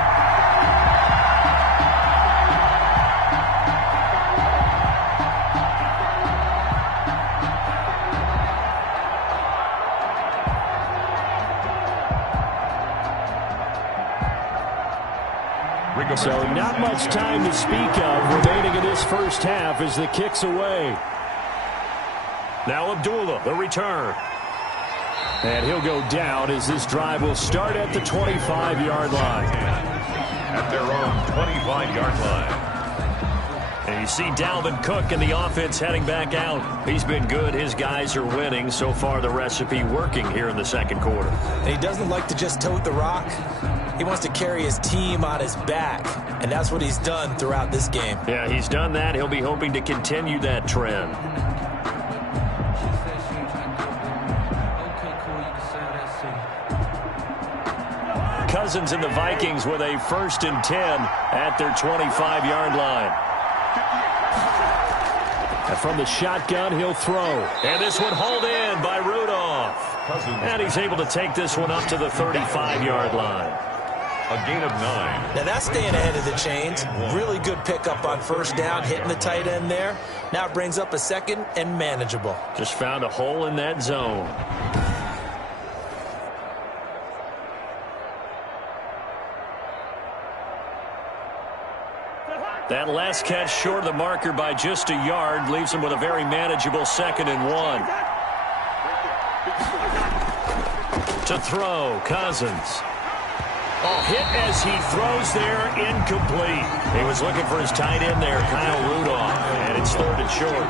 So not much time to speak of remaining in this 1st half as the kick's away. Now Abdullah, the return. And he'll go down as this drive will start at the 25-yard line. At their own 25-yard line. And you see Dalvin Cook and the offense heading back out. He's been good. His guys are winning. So far, the recipe working here in the 2nd quarter. And he doesn't like to just tote the rock. He wants to carry his team on his back, and that's what he's done throughout this game. Yeah, he's done that. He'll be hoping to continue that trend. Cousins and the Vikings with a 1st and 10 at their 25-yard line. And from the shotgun, he'll throw. And this one hauled in by Rudolph. And he's able to take this one up to the 35-yard line. A gain of 9. Now that's staying ahead of the chains. Really good pickup on 1st down, hitting the tight end there. Now it brings up a 2nd and manageable. Just found a hole in that zone. That last catch short of the marker by just a yard leaves him with a very manageable 2nd and 1. To throw, Cousins. Oh, hit as he throws there, incomplete. He was looking for his tight end there, Kyle Rudolph, and it's 3rd and short.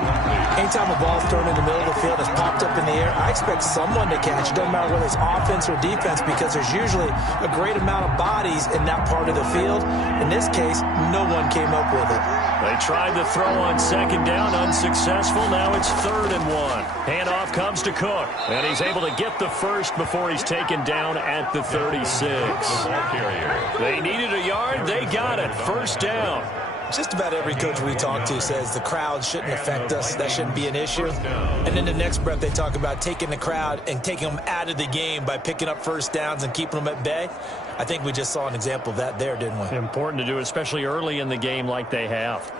Anytime a ball's thrown in the middle of the field, it's popped up in the air, I expect someone to catch it. Doesn't matter whether it's offense or defense, because there's usually a great amount of bodies in that part of the field. In this case, no one came up with it. They tried to throw on 2nd down, unsuccessful. Now it's 3rd and 1. Handoff comes to Cook, and he's able to get the first before he's taken down at the 36. They needed a yard. They got it. 1st down. Just about every coach we talk to says the crowd shouldn't affect us. That shouldn't be an issue. And in the next breath, they talk about taking the crowd and taking them out of the game by picking up 1st downs and keeping them at bay. I think we just saw an example of that there, didn't we? Important to do, especially early in the game like they have.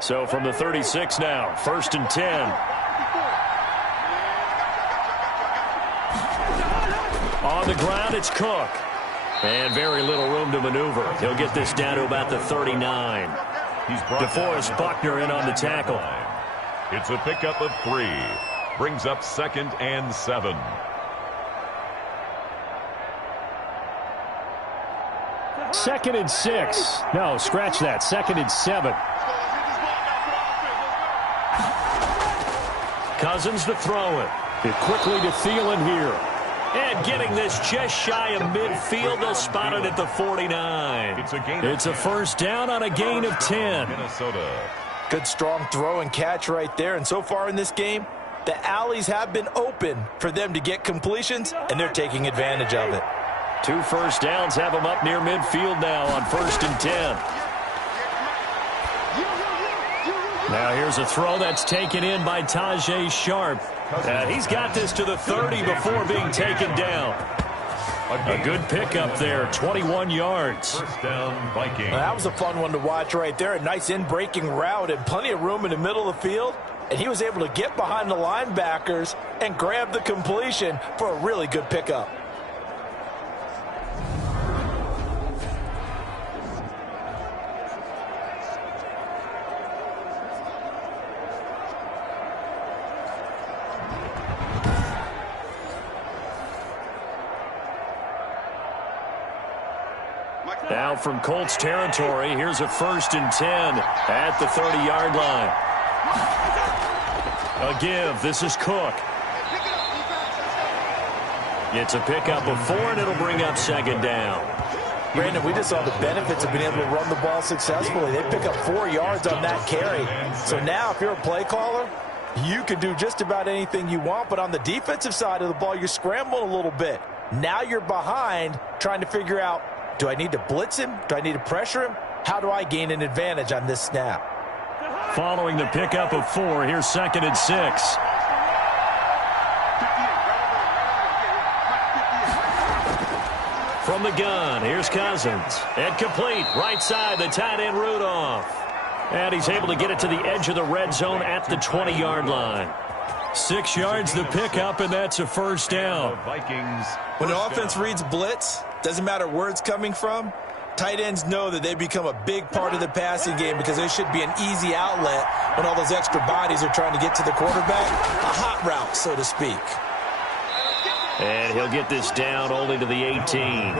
So from the 36 now, 1st and 10. On the ground, it's Cook. And very little room to maneuver. He'll get this down to about the 39. DeForest Buckner in on the tackle. It's a pickup of 3. Brings up 2nd and 7. Second and 6. No, scratch that. 2nd and 7. Cousins to throw it. Quickly to Thielen here. And getting this just shy of midfield. They'll spot it at the 49. It's a first down on a gain of 10. Minnesota. Good strong throw and catch right there. And so far in this game, the alleys have been open for them to get completions, and they're taking advantage of it. 2 first downs have them up near midfield now on 1st and 10. Now here's a throw that's taken in by Tajay Sharp. He's got this to the 30 before being taken down. A good pickup there, 21 yards. First down, Vikings. That was a fun one to watch right there. A nice in-breaking route and plenty of room in the middle of the field. And he was able to get behind the linebackers and grab the completion for a really good pickup. Now from Colts territory, here's a 1st and 10 at the 30-yard line. A give. This is Cook. It's a pickup of 4, and it'll bring up 2nd down. Brandon, we just saw the benefits of being able to run the ball successfully. They pick up 4 yards on that carry. So now if you're a play caller, you can do just about anything you want. But on the defensive side of the ball, you're scrambling a little bit. Now you're behind trying to figure out, do I need to blitz him? Do I need to pressure him? How do I gain an advantage on this snap? Following the pickup of 4, here's 2nd and 6. From the gun, here's Cousins. And complete, right side, the tight end Rudolph. And he's able to get it to the edge of the red zone at the 20-yard line. 6 yards the pickup, and that's a first down. Vikings. When the offense reads blitz, doesn't matter where it's coming from, tight ends know that they become a big part of the passing game because there should be an easy outlet when all those extra bodies are trying to get to the quarterback. A hot route, so to speak. And he'll get this down only to the 18.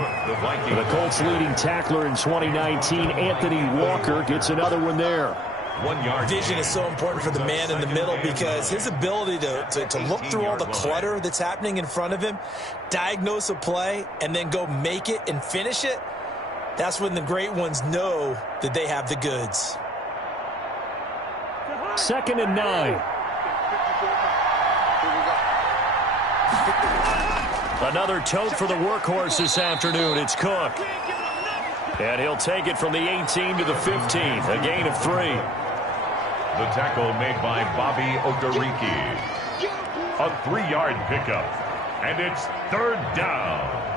The Colts leading tackler in 2019, Anthony Walker, gets another one there. 1 yard. Vision is so important for the man in the middle because his ability to look through all the clutter that's happening in front of him, diagnose a play, and then go make it and finish it, that's when the great ones know that they have the goods. 2nd and 9. Another tote for the workhorse this afternoon. It's Cook. And he'll take it from the 18 to the 15. A gain of 3. The tackle made by Bobby Okereke. A 3-yard pickup. And it's 3rd down.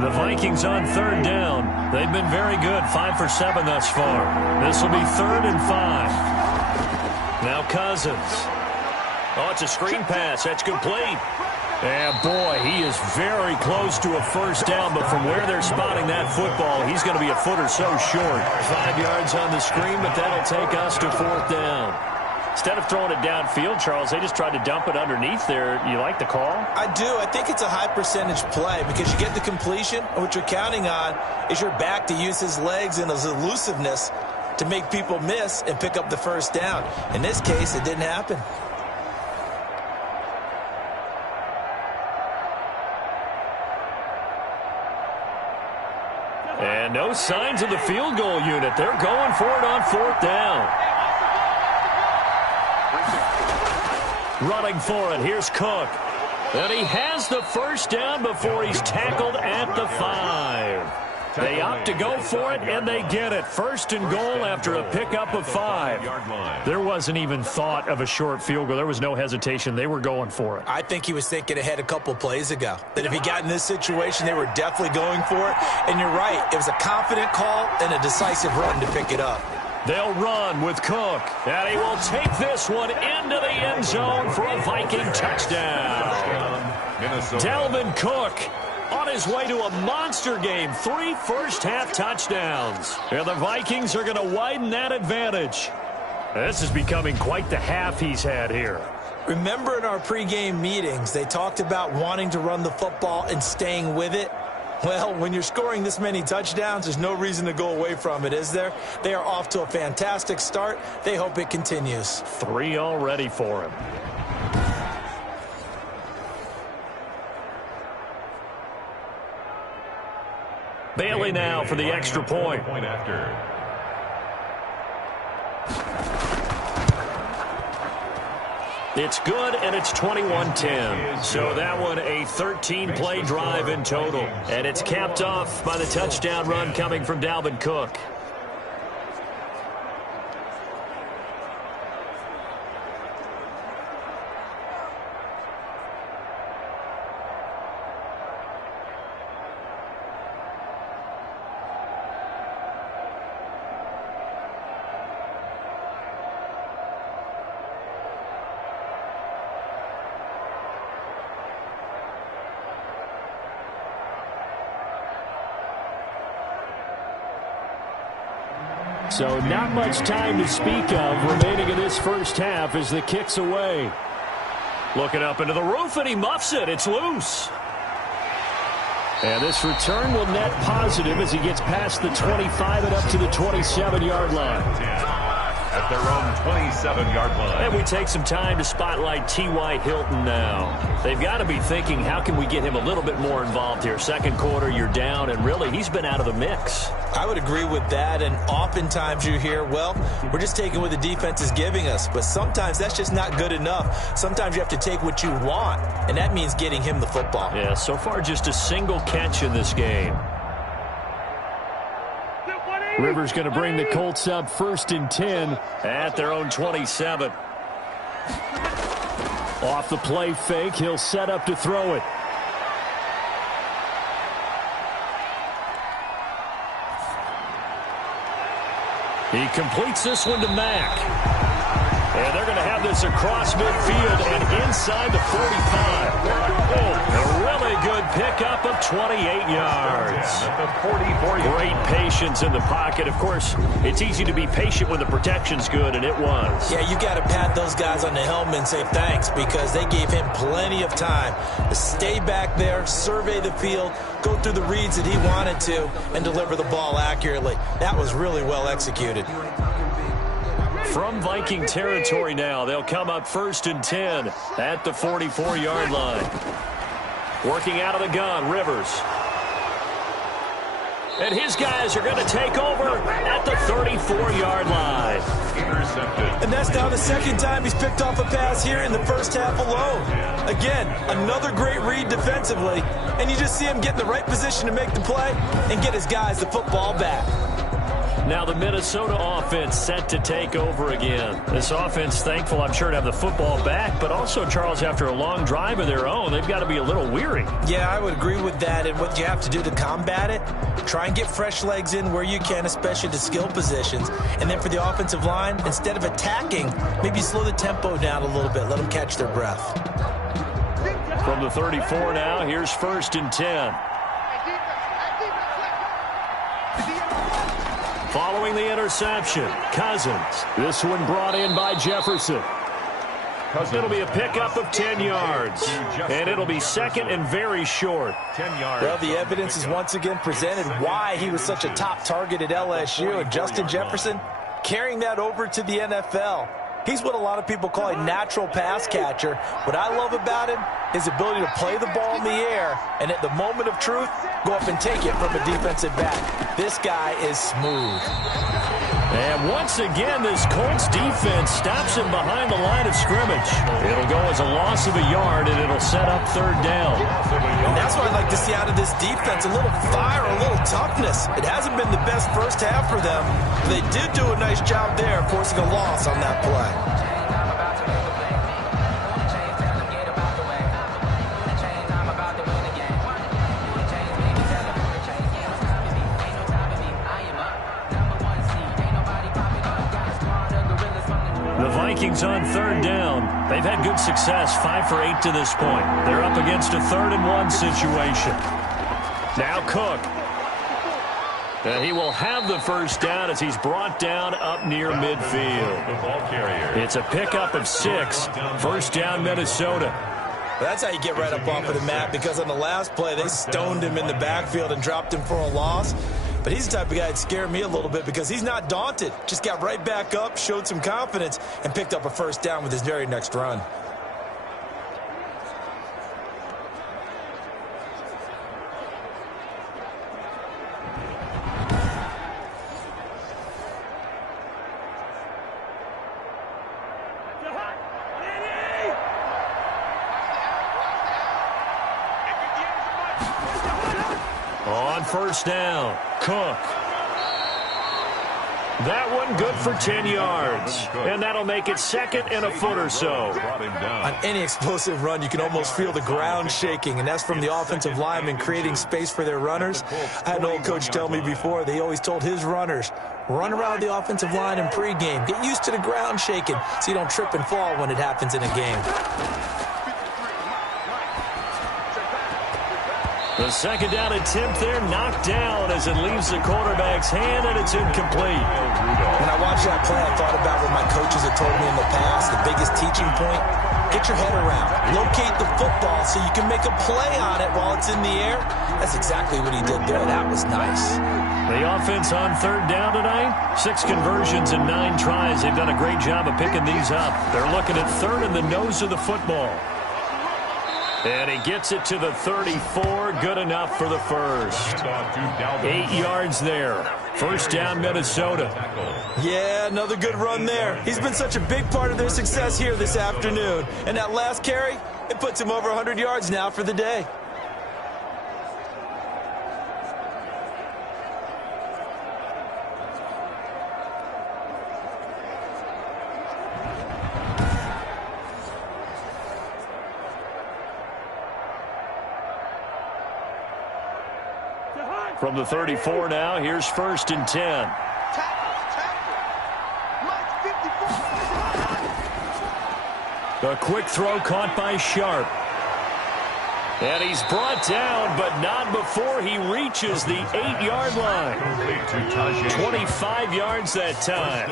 The Vikings on 3rd down. They've been very good, 5 for 7 thus far. This will be 3rd and 5. Now Cousins. Oh, it's a screen pass. That's complete. And boy, he is very close to a first down, but from where they're spotting that football, he's going to be a foot or so short. 5 yards on the screen, but that'll take us to 4th down. Instead of throwing it downfield, Charles, they just tried to dump it underneath there. You like the call? I do. I think it's a high percentage play because you get the completion, and what you're counting on is your back to use his legs and his elusiveness to make people miss and pick up the first down. In this case, it didn't happen. And no signs of the field goal unit. They're going for it on 4th down. Running for it, here's Cook. And he has the first down before he's tackled at the 5. They opt to go for it, and they get it. First and goal after a pickup of 5. There wasn't even thought of a short field goal. There was no hesitation. They were going for it. I think he was thinking ahead a couple plays ago, that if he got in this situation, they were definitely going for it. And you're right. It was a confident call and a decisive run to pick it up. They'll run with Cook, and he will take this one into the end zone for a Viking touchdown. Dalvin Cook on his way to a monster game. 3 first-half touchdowns. And the Vikings are going to widen that advantage. This is becoming quite the half he's had here. Remember in our pregame meetings, they talked about wanting to run the football and staying with it? Well, when you're scoring this many touchdowns, there's no reason to go away from it, is there? They are off to a fantastic start. They hope it continues. 3 already for him. Bailey now for the extra point. It's good, and it's 21-10. So that one a 13-play drive in total. And it's capped off by the touchdown run coming from Dalvin Cook. So not much time to speak of remaining in this first half as the kick's away. Looking up into the roof, and he muffs it. It's loose. And this return will net positive as he gets past the 25 and up to the 27-yard line. At their own 27-yard line. And we take some time to spotlight T.Y. Hilton now. They've got to be thinking, how can we get him a little bit more involved here? Second quarter, you're down, and really, he's been out of the mix. I would agree with that, and oftentimes you hear, well, we're just taking what the defense is giving us, but sometimes that's just not good enough. Sometimes you have to take what you want, and that means getting him the football. Yeah, so far just a single catch in this game. Rivers going to bring the Colts up 1st and 10 at their own 27. Off the play fake, he'll set up to throw it. He completes this one to Mack. And they're going to have this across midfield and inside the 45. A really good pickup of 28 yards. Great patience in the pocket. Of course, it's easy to be patient when the protection's good, and it was. Yeah, you got to pat those guys on the helmet and say thanks because they gave him plenty of time to stay back there, survey the field, go through the reads that he wanted to, and deliver the ball accurately. That was really well executed. From Viking territory now, they'll come up 1st and 10 at the 44-yard line. Working out of the gun, Rivers. And his guys are going to take over at the 34-yard line. And that's now the second time he's picked off a pass here in the first half alone. Again, another great read defensively, and you just see him get in the right position to make the play and get his guys the football back. Now the Minnesota offense set to take over again. This offense thankful, I'm sure, to have the football back, but also, Charles, after a long drive of their own, they've got to be a little weary. Yeah, I would agree with that, and what you have to do to combat it, try and get fresh legs in where you can, especially to skill positions. And then for the offensive line, instead of attacking, maybe slow the tempo down a little bit, let them catch their breath. From the 34 now, here's 1st and 10. Following the interception, Cousins. This one brought in by Jefferson. It'll be a pickup of 10 yards. And it'll be second and very short. 10 yards. Well, the evidence is once again presented why he was such a top target at LSU. And Justin Jefferson carrying that over to the NFL. He's what a lot of people call a natural pass catcher. What I love about him, his ability to play the ball in the air, and at the moment of truth, go up and take it from a defensive back. This guy is smooth. And once again, this Colts defense stops him behind the line of scrimmage. It'll go as a loss of a yard, and it'll set up third down. And that's what I'd like to see out of this defense, a little fire, a little toughness. It hasn't been the best first half for them. They did do a nice job there, forcing a loss on that play. Vikings on third down. They've had good success, 5 for 8 to this point. They're up against a 3rd-and-1 situation. Now Cook. And he will have the first down as he's brought down up near midfield. It's a pickup of 6. First down, Minnesota. That's how you get right up off of the mat, because on the last play, they stoned him in the backfield and dropped him for a loss. But he's the type of guy that scared me a little bit because he's not daunted. Just got right back up, showed some confidence, and picked up a first down with his very next run. On first down, Cook. That one good for 10 yards. And that'll make it 2nd and a foot or so. On any explosive run, you can almost feel the ground shaking, and that's from the offensive linemen creating space for their runners. I had an old coach tell me before, they always told his runners, run around the offensive line in pregame. Get used to the ground shaking so you don't trip and fall when it happens in a game. The second down attempt there knocked down as it leaves the quarterback's hand, and it's incomplete. When I watched that play, I thought about what my coaches had told me in the past. The biggest teaching point, get your head around. Locate the football so you can make a play on it while it's in the air. That's exactly what he did there. That was nice. The offense on third down tonight, 6 conversions and 9 tries. They've done a great job of picking these up. They're looking at third in the nose of the football. And he gets it to the 34. Good enough for the first. 8 yards there. First down, Minnesota. Yeah, another good run there. He's been such a big part of their success here this afternoon. And that last carry, it puts him over 100 yards now for the day. From the 34 now, here's 1st and 10. A quick throw caught by Sharp. And he's brought down, but not before he reaches the 8-yard line. 25 yards that time.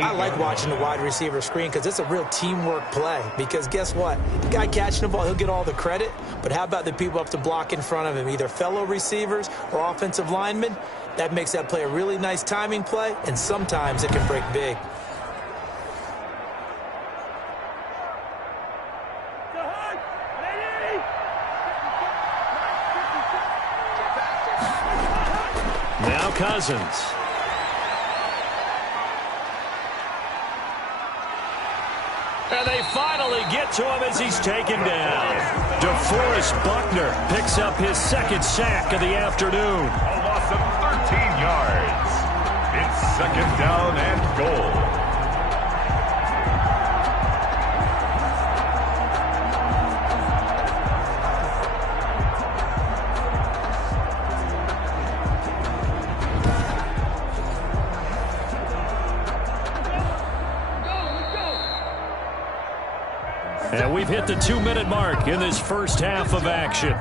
I like watching the wide receiver screen because it's a real teamwork play. Because guess what? The guy catching the ball, he'll get all the credit. But how about the people up to block in front of him, either fellow receivers or offensive linemen? That makes that play a really nice timing play, and sometimes it can break big. Now Cousins. And they finally get to him as he's taken down. DeForest Buckner picks up his 2nd sack of the afternoon. A loss of 13 yards. It's 2nd down and goal. And we've hit the 2-minute mark in this first half of action.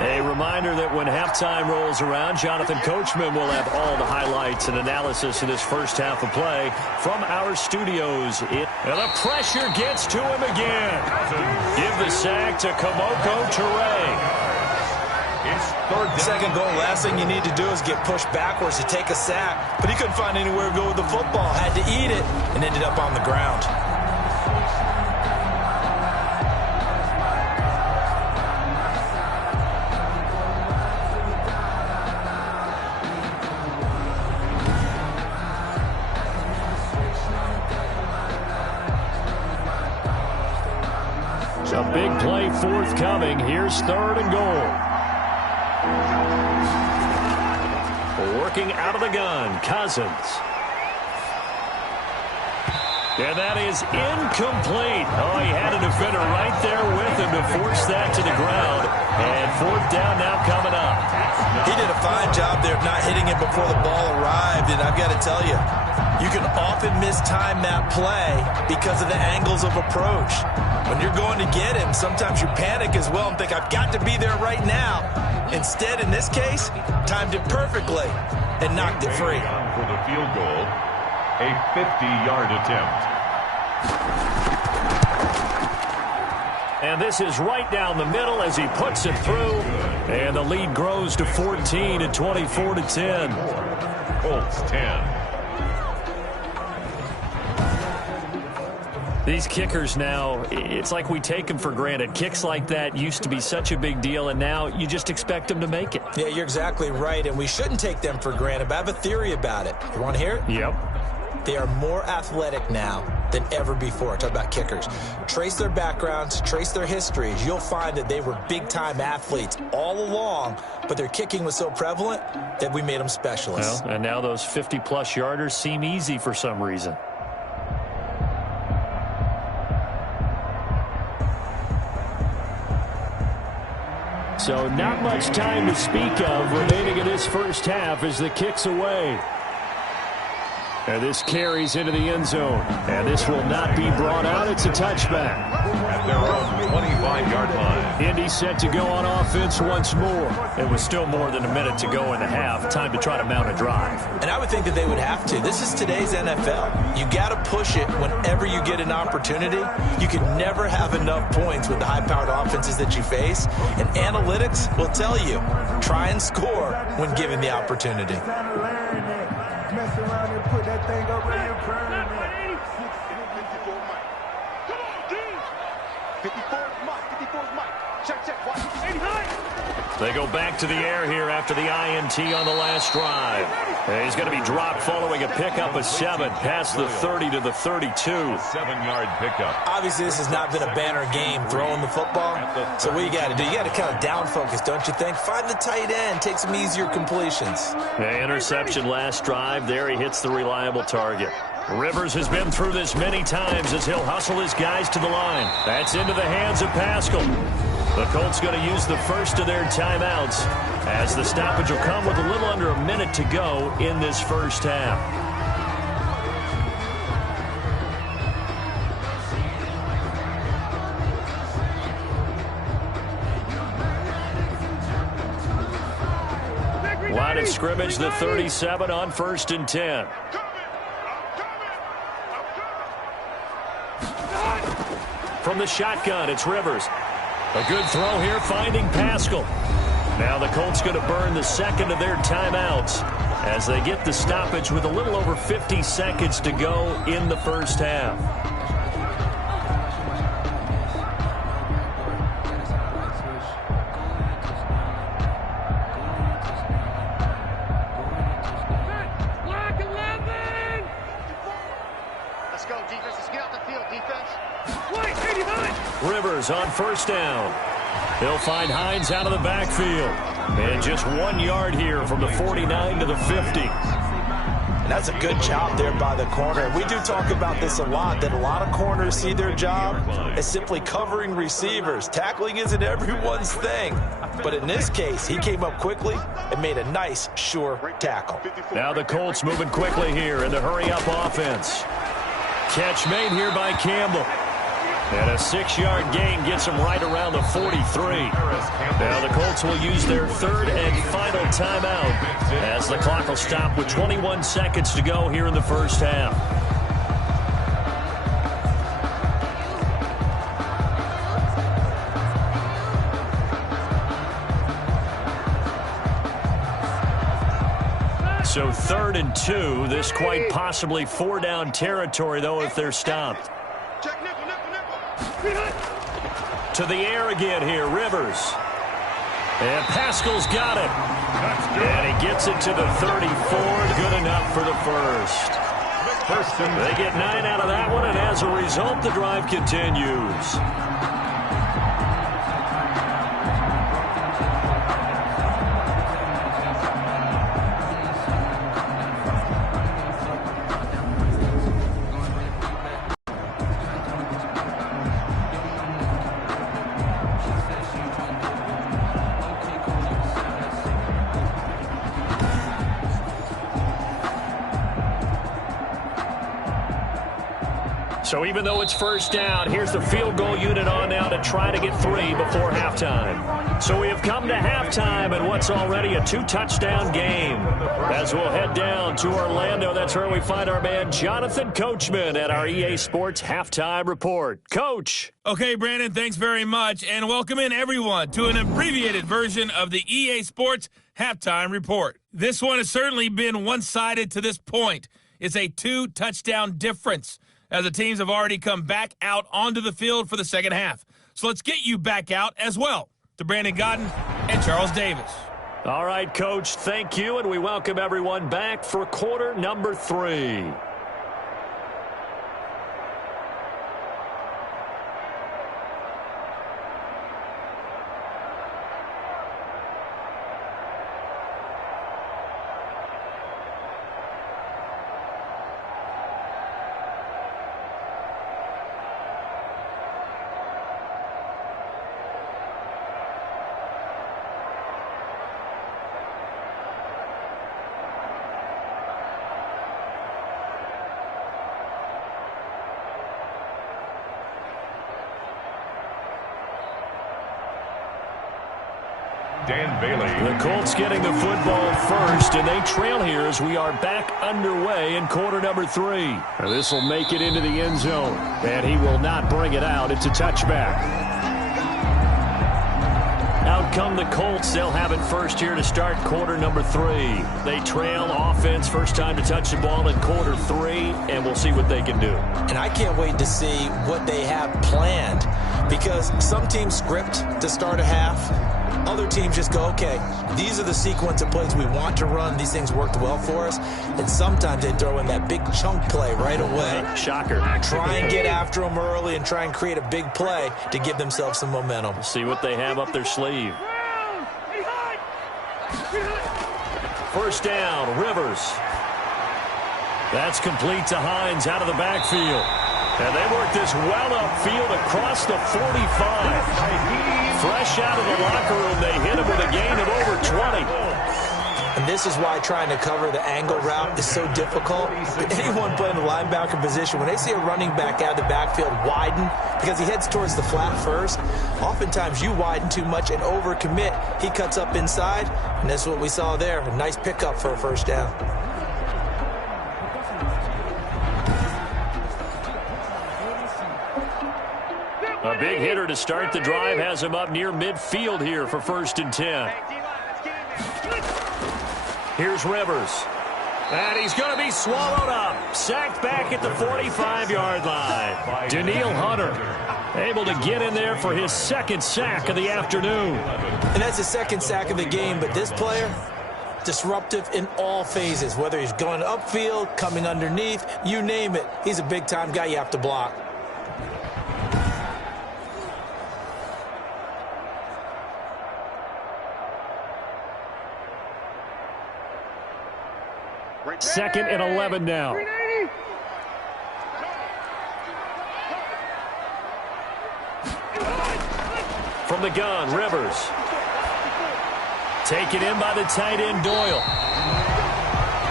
A reminder that when halftime rolls around, Jonathan Coachman will have all the highlights and analysis of this first half of play from our studios. And the pressure gets to him again. Give the sack to Kamoko Toure. Second goal, last thing you need to do is get pushed backwards to take a sack. But he couldn't find anywhere to go with the football. Had to eat it and ended up on the ground. play forthcoming. Here's 3rd and goal. Working out of the gun, Cousins. And that is incomplete. Oh, he had a defender right there with him to force that to the ground. And 4th down now coming up. He did a fine job there of not hitting it before the ball arrived. And I've got to tell you, you can often mistime that play because of the angles of approach. When you're going to get him, sometimes you panic as well and think, I've got to be there right now. Instead, in this case, timed it perfectly and knocked it free. For the field goal, a 50-yard attempt. And this is right down the middle as he puts it through. And the lead grows to 14 at 24-10. Colts 10. These kickers now, it's like we take them for granted. Kicks like that used to be such a big deal, and now you just expect them to make it. Yeah, you're exactly right, and we shouldn't take them for granted, but I have a theory about it. You want to hear it? Yep. They are more athletic now than ever before. Talk about kickers. Trace their backgrounds, trace their histories. You'll find that they were big-time athletes all along, but their kicking was so prevalent that we made them specialists. Well, and now those 50-plus yarders seem easy for some reason. So not much time to speak of remaining in this first half as the kick's away. And this carries into the end zone. And this will not be brought out. It's a touchback. At their own 25-yard line. Indy set to go on offense once more. It was still more than a minute to go in the half. Time to try to mount a drive. And I would think that they would have to. This is today's NFL. You got to push it whenever you get an opportunity. You can never have enough points with the high-powered offenses that you face. And analytics will tell you, try and score when given the opportunity. Mess around and put that thing up in your pyramid. 54's Mike. Check. Watch. 89. They go back to the air here after the INT on the last drive. He's going to be dropped following a pickup of 7 past the 30 to the 32. 7-yard pickup. Obviously, this has not been a banner game throwing the football. So what you got to do, you got to kind of down focus, don't you think? Find the tight end, take some easier completions. Interception last drive. There he hits the reliable target. Rivers has been through this many times as he'll hustle his guys to the line. That's into the hands of Pascal. The Colts going to use the first of their timeouts as the stoppage will come with a little under a minute to go in this first half. Line of scrimmage, the 37 on 1st and 10. From the shotgun, it's Rivers. A good throw here, finding Pascal. Now the Colts going to burn the second of their timeouts as they get the stoppage with a little over 50 seconds to go in the first half. Let's go, defense. Let's get out the field, defense. Rivers on 1st down. He'll find Hines out of the backfield. And just 1 yard here from the 49 to the 50. And that's a good job there by the corner. We do talk about this a lot, that a lot of corners see their job as simply covering receivers. Tackling isn't everyone's thing. But in this case, he came up quickly and made a nice, sure tackle. Now the Colts moving quickly here in the hurry-up offense. Catch made here by Campbell. And a 6-yard gain gets him right around the 43. Now the Colts will use their 3rd and final timeout as the clock will stop with 21 seconds to go here in the first half. So 3rd and 2. This quite possibly 4-down territory, though, if they're stopped. To the air again here, Rivers. And Pascal's got it. And he gets it to the 34. Good enough for the first. They get 9 out of that one, and as a result, the drive continues. So even though it's first down, here's the field goal unit on now to try to get 3 before halftime. So we have come to halftime in what's already a 2-touchdown game. As we'll head down to Orlando, that's where we find our man Jonathan Coachman at our EA Sports Halftime Report. Coach. Okay, Brandon, thanks very much, and welcome in everyone to an abbreviated version of the EA Sports Halftime Report. This one has certainly been one-sided to this point. It's a 2-touchdown difference, as the teams have already come back out onto the field for the second half. So let's get you back out as well to Brandon Godden and Charles Davis. All right, Coach, thank you, and we welcome everyone back for quarter number 3. Dan Bailey. The Colts getting the football first, and they trail here as we are back underway in quarter number 3. This will make it into the end zone, and he will not bring it out. It's a touchback. Out come the Colts. They'll have it first here to start quarter number 3. They trail offense, first time to touch the ball in quarter 3, and we'll see what they can do. And I can't wait to see what they have planned, because some teams script to start a half. Other teams just go, okay, these are the sequence of plays we want to run. These things worked well for us. And sometimes they throw in that big chunk play right away. Shocker. Try and get after them early and try and create a big play to give themselves some momentum. See what they have up their sleeve. First down, Rivers. That's complete to Hines out of the backfield. And they work this well upfield across the 45. Fresh out of the locker room, they hit him with a gain of over 20. And this is why trying to cover the angle route is so difficult. Anyone playing the linebacker position, when they see a running back out of the backfield widen, because he heads towards the flat first, oftentimes you widen too much and overcommit. He cuts up inside, and that's what we saw there. A nice pickup for a first down. A big hitter to start the drive has him up near midfield here for 1st and 10. Here's Rivers. And he's going to be swallowed up. Sacked back at the 45-yard line. Danielle Hunter able to get in there for his 2nd sack of the afternoon. And that's the 2nd sack of the game, but this player, disruptive in all phases, whether he's going upfield, coming underneath, you name it. He's a big-time guy you have to block. Second and 11 now. From the gun, Rivers. Taken in by the tight end, Doyle.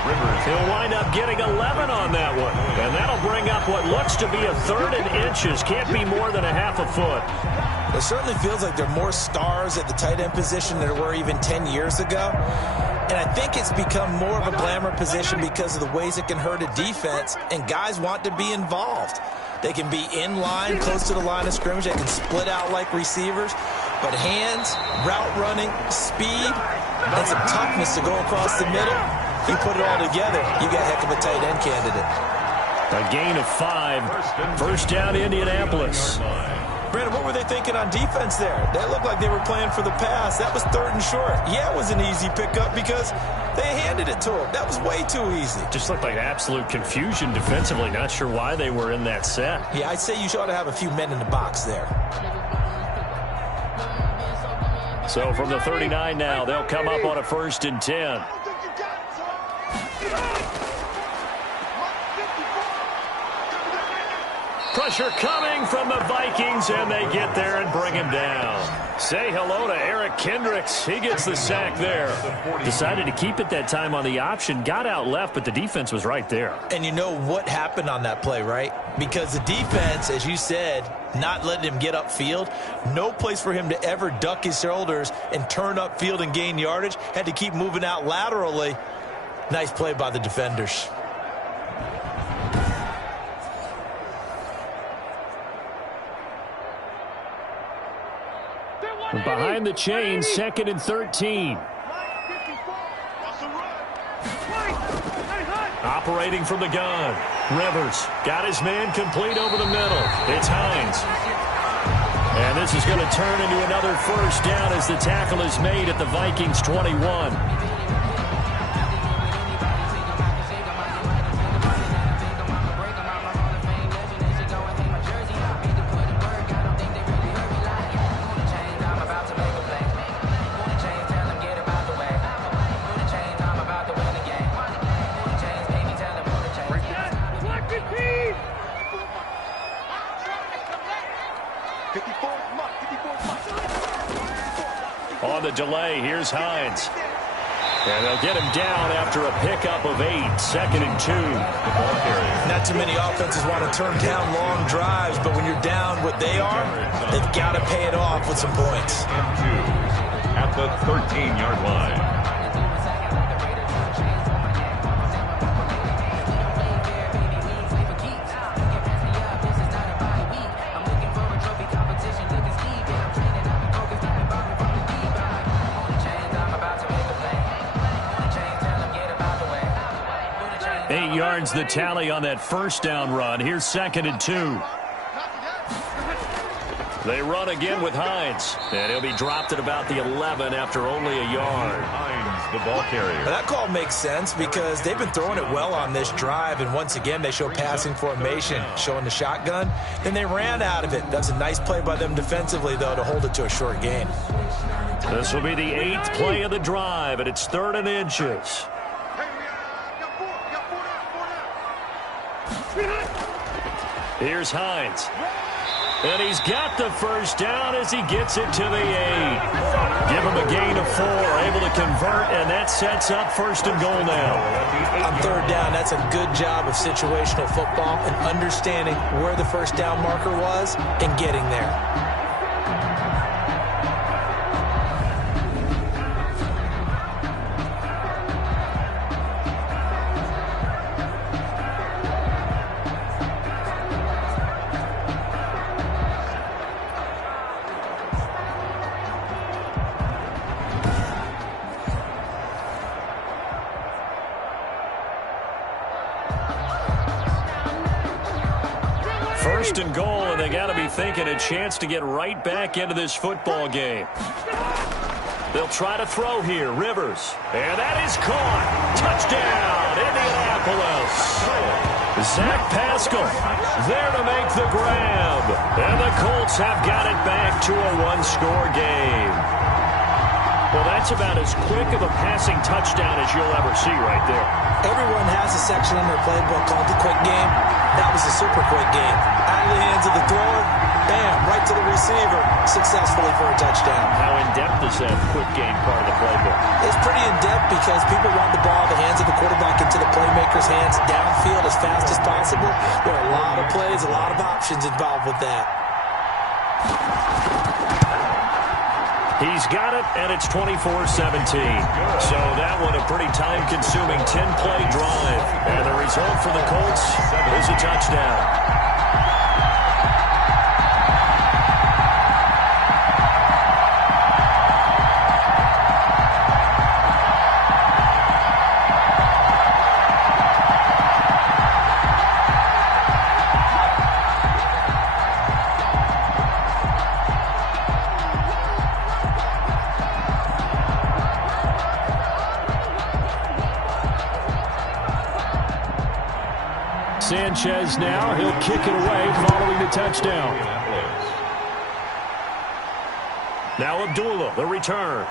Rivers. He'll wind up getting 11 on that one. And that'll bring up what looks to be a 3rd and inches. Can't be more than a half a foot. It certainly feels like there are more stars at the tight end position than there were even 10 years ago. And I think it's become more of a glamour position because of the ways it can hurt a defense, and guys want to be involved. They can be in line, close to the line of scrimmage. They can split out like receivers. But hands, route running, speed, and some toughness to go across the middle, you put it all together, you got a heck of a tight end candidate. A gain of 5. First down, Indianapolis. Brandon, what were they thinking on defense there? That looked like they were playing for the pass. That was 3rd and short. Yeah, it was an easy pickup because they handed it to them. That was way too easy. Just looked like absolute confusion defensively. Not sure why they were in that set. Yeah, I'd say you ought to have a few men in the box there. So from the 39 now, they'll come up on a 1st and 10. Pressure coming from the Vikings, and they get there and bring him down. Say hello to Eric Kendricks. He gets the sack there. Decided to keep it that time on the option. Got out left, but the defense was right there. And you know what happened on that play, right? because the defense, as you said, not letting him get upfield. No place for him to ever duck his shoulders and turn upfield and gain yardage. Had to keep moving out laterally. Nice play by the defenders. Behind the chain, 2nd and 13. Operating from the gun. Rivers got his man complete over the middle. It's Hines. And this is going to turn into another first down as the tackle is made at the Vikings 21. On the delay, here's Hines. And they'll get him down after a pickup of 8, 2nd and 2. Not too many offenses want to turn down long drives, but when you're down what they are, they've got to pay it off with some points. At the 13-yard line. Yards the tally on that first down run. Here's 2nd and 2. They run again with Hines. And he'll be dropped at about the 11 after only a yard. Hines, the ball carrier. Well, that call makes sense because they've been throwing it well on this drive. And once again, they show passing formation, showing the shotgun. Then they ran out of it. That's a nice play by them defensively, though, to hold it to a short gain. This will be the 8th play of the drive, and it's 3rd and inches. Here's Hines. And he's got the first down as he gets it to the 8. Give him a gain of 4, able to convert, and that sets up 1st and goal now. On 3rd down, that's a good job of situational football and understanding where the first down marker was and getting there. First and goal, and they got to be thinking a chance to get right back into this football game. They'll try to throw here. Rivers. And that is caught. Touchdown, Indianapolis. Zach Pascal there to make the grab. And the Colts have got it back to a one-score game. Well, that's about as quick of a passing touchdown as you'll ever see right there. Everyone has a section in their playbook called the quick game. That was a super quick game. Out of the hands of the thrower, bam, right to the receiver, successfully for a touchdown. How in-depth is that quick game part of the playbook? It's pretty in-depth because people want the ball in the hands of the quarterback into the playmaker's hands downfield as fast as possible. There are a lot of plays, a lot of options involved with that. He's got it, and it's 24-17. So that one a pretty time-consuming 10-play drive. And the result for the Colts is a touchdown. Sanchez now, he'll kick it away following the touchdown. Now Abdullah, the return.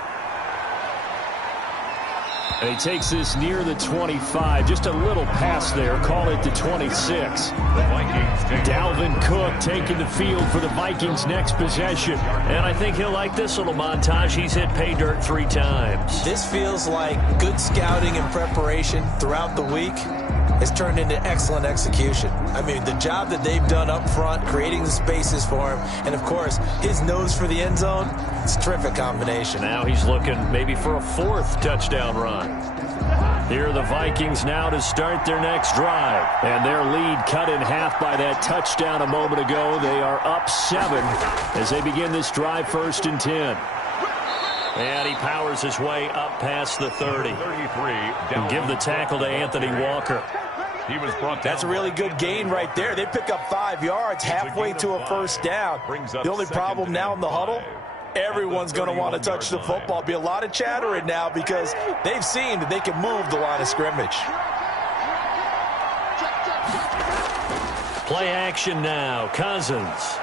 And he takes this near the 25, just a little pass there, call it the 26. Dalvin Cook taking the field for the Vikings' next possession. And I think he'll like this little montage. He's hit pay dirt 3 times. This feels like good scouting and preparation throughout the week. has turned into excellent execution. I mean, the job that they've done up front, creating the spaces for him, and, of course, his nose for the end zone, it's a terrific combination. Now he's looking maybe for a 4th touchdown run. Here are the Vikings now to start their next drive. And their lead cut in half by that touchdown a moment ago. They are up 7 as they begin this drive 1st and 10. And he powers his way up past the 30. And give the tackle to Anthony Walker. That's a really good gain right there. They pick up 5 yards halfway to a first down. The only problem now in the huddle, everyone's going to want to touch the football. Be a lot of chattering now because they've seen that they can move the line of scrimmage. Play action now. Cousins.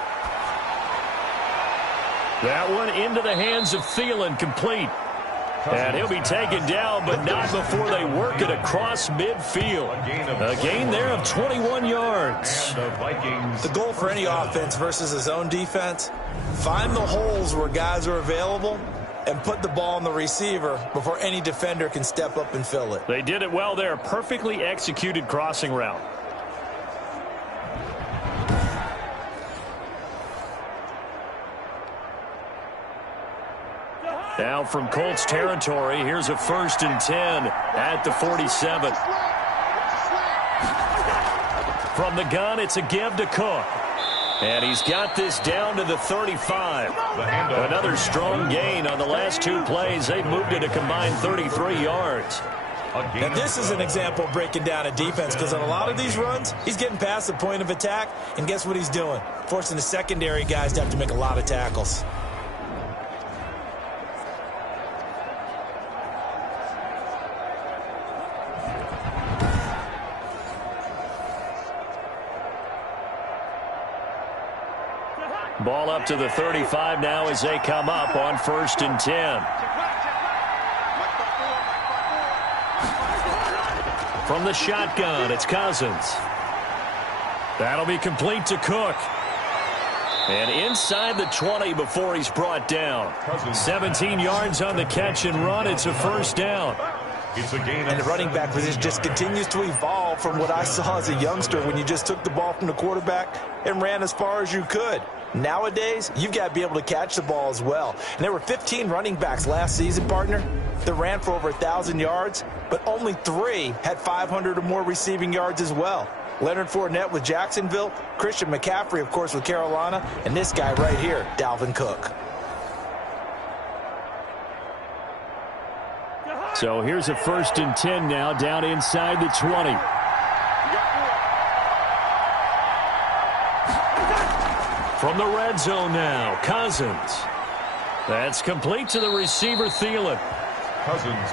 That one into the hands of Thielen, complete. And he'll be taken down, but not before they work it across midfield. A gain there of 21 yards. The goal for any offense versus his own defense, find the holes where guys are available and put the ball on the receiver before any defender can step up and fill it. They did it well there. Perfectly executed crossing route. Now from Colts territory, here's a 1st and 10 at the 47. From the gun, it's a give to Cook. And he's got this down to the 35. Another strong gain on the last 2 plays. They've moved it a combined 33 yards. And this is an example of breaking down a defense because on a lot of these runs, he's getting past the point of attack, and guess what he's doing? Forcing the secondary guys to have to make a lot of tackles. Ball up to the 35 now as they come up on 1st and 10. From the shotgun, it's Cousins. That'll be complete to Cook. And inside the 20 before he's brought down. 17 yards on the catch and run. It's a 1st down. And the running back position just continues to evolve from what I saw as a youngster when you just took the ball from the quarterback and ran as far as you could. Nowadays, you've got to be able to catch the ball as well. And there were 15 running backs last season, partner, that ran for over 1,000 yards, but only 3 had 500 or more receiving yards as well. Leonard Fournette with Jacksonville, Christian McCaffrey, of course, with Carolina, and this guy right here, Dalvin Cook. So here's a 1st and 10 now down inside the 20. From the red zone now, Cousins. That's complete to the receiver, Thielen.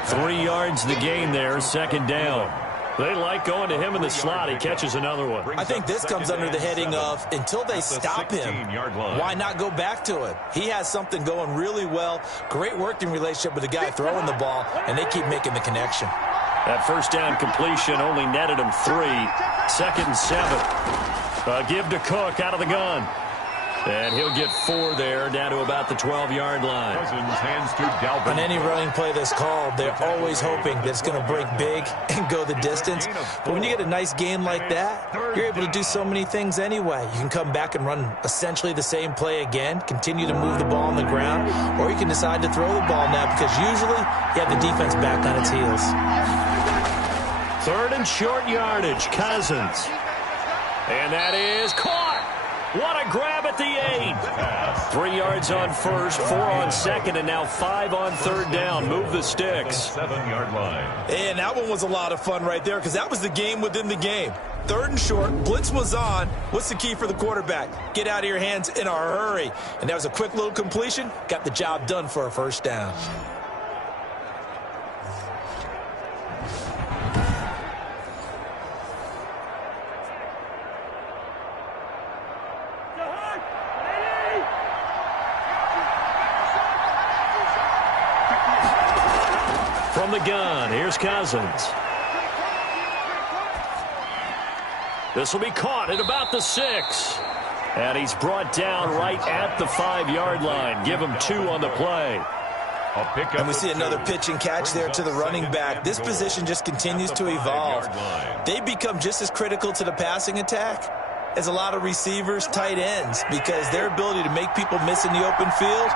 3 yards the gain there, 2nd down. They like going to him in the slot. He catches another one. I think this comes under the heading of until they stop him, why not go back to him? He has something going really well. Great working relationship with the guy throwing the ball, and they keep making the connection. That 1st down completion only netted him 3. 2nd and 7. Give to Cook out of the gun. And he'll get 4 there, down to about the 12-yard line. On any running play that's called, they're always hoping that it's going to break big and go the distance. But when you get a nice gain like that, you're able to do so many things anyway. You can come back and run essentially the same play again, continue to move the ball on the ground, or you can decide to throw the ball now because usually you have the defense back on its heels. 3rd and short yardage, Cousins. And that is caught. What a grab at the 8. 3 yards on 1st, 4 on 2nd, and now 5 on 3rd down. Move the sticks. 7-yard line. And that one was a lot of fun right there because that was the game within the game. 3rd and short, blitz was on. What's the key for the quarterback? Get out of your hands in a hurry. And that was a quick little completion. Got the job done for a 1st down. From the gun, here's Cousins. This will be caught at about the 6. And he's brought down right at the 5-yard line. Give him 2 on the play. And we see another pitch and catch there to the running back. This position just continues to evolve. They become just as critical to the passing attack as a lot of receivers, tight ends, because their ability to make people miss in the open field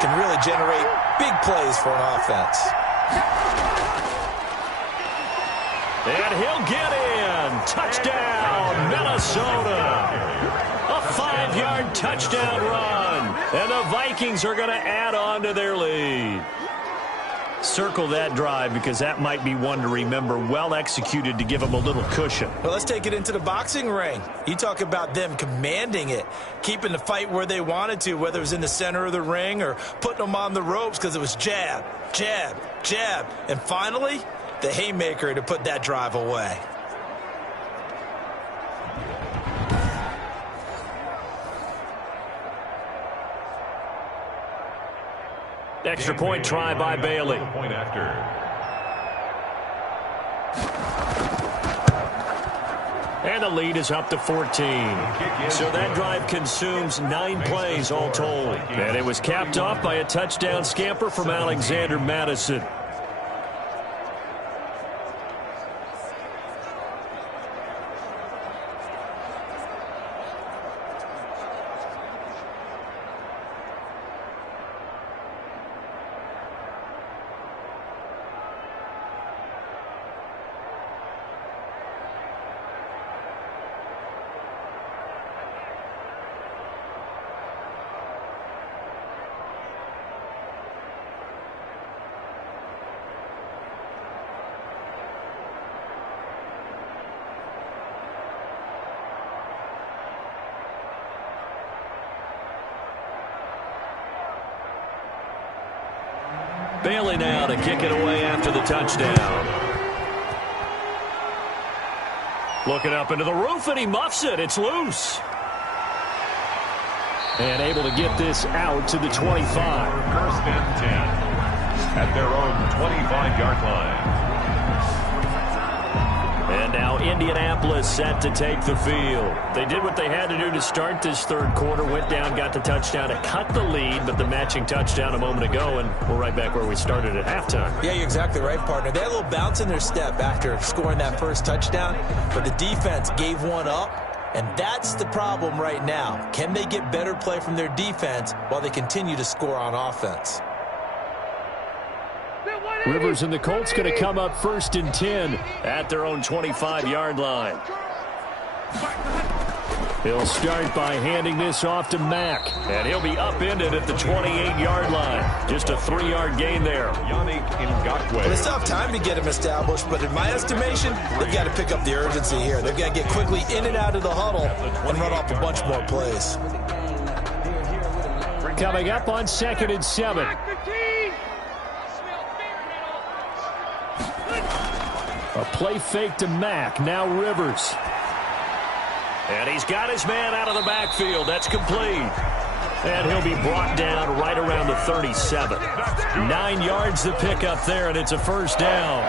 can really generate big plays for an offense. And he'll get in. Touchdown, Minnesota. A 5-yard touchdown run. And the Vikings are going to add on to their lead. Circle that drive because that might be one to remember. Well executed to give them a little cushion. Well, let's take it into the boxing ring. You talk about them commanding it, keeping the fight where they wanted to, whether it was in the center of the ring or putting them on the ropes because it was jab, jab, jab. And finally, the haymaker to put that drive away. Extra point try by Bailey. Point after. And the lead is up to 14. So that drive consumes 9 plays all told. And it was capped off by a touchdown scamper from Alexander Madison. Bailey now to kick it away after the touchdown. Looking up into the roof, and he muffs it. It's loose. And able to get this out to the 25. First and 10 at their own 25-yard line. And now Indianapolis set to take the field. They did what they had to do to start this third quarter. Went down, got the touchdown to cut the lead, but the matching touchdown a moment ago, and we're right back where we started at halftime. Yeah, you're exactly right, partner. They had a little bounce in their step after scoring that first touchdown, but the defense gave one up, and that's the problem right now. Can they get better play from their defense while they continue to score on offense? Rivers and the Colts going to come up first and 10 at their own 25-yard line. He'll start by handing this off to Mack, and he'll be upended at the 28-yard line. Just a 3-yard gain there. Well, it's tough time to get him established, but in my estimation, they've got to pick up the urgency here. They've got to get quickly in and out of the huddle and run off a bunch more plays. Coming up on 2nd and 7. A play fake to Mack. Now Rivers. And he's got his man out of the backfield. That's complete. And he'll be brought down right around the 37. 9 yards to pick up there, and it's a first down.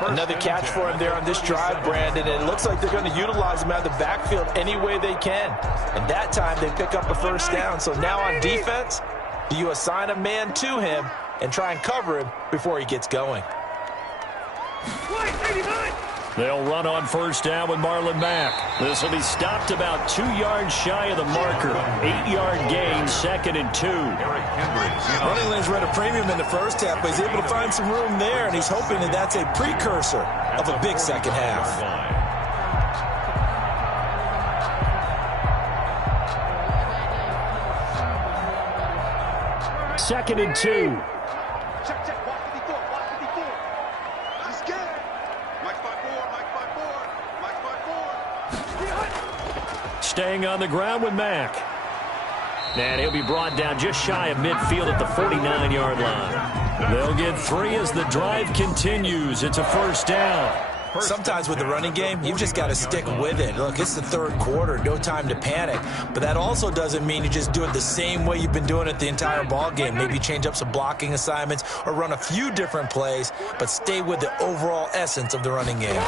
Another catch for him there on this drive, Brandon. And it looks like they're going to utilize him out of the backfield any way they can. And that time they pick up a first down. So now on defense, do you assign a man to him and try and cover him before he gets going? They'll run on first down with Marlon Mack. This will be stopped about 2 yards shy of the marker. 8-yard gain, 2nd and 2. Running lanes were at a premium in the first half, but he's able to find some room there, and he's hoping that that's a precursor of a big second half. 2nd and 2. Staying on the ground with Mack. And he'll be brought down just shy of midfield at the 49-yard line. They'll get 3 as the drive continues. It's a first down. Sometimes with the running game, you've just got to stick with it. Look, it's the third quarter, no time to panic. But that also doesn't mean you just do it the same way you've been doing it the entire ball game. Maybe change up some blocking assignments or run a few different plays, but stay with the overall essence of the running game.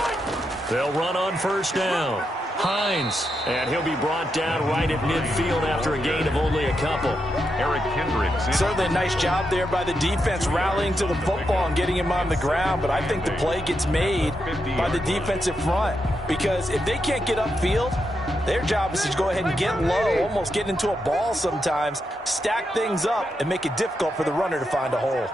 They'll run on first down. Hines, and he'll be brought down right at midfield after a gain of only a couple. Eric Kendricks. Certainly a nice job there by the defense rallying to the football and getting him on the ground, but I think the play gets made by the defensive front because if they can't get upfield, their job is to go ahead and get low, almost get into a ball sometimes, stack things up, and make it difficult for the runner to find a hole.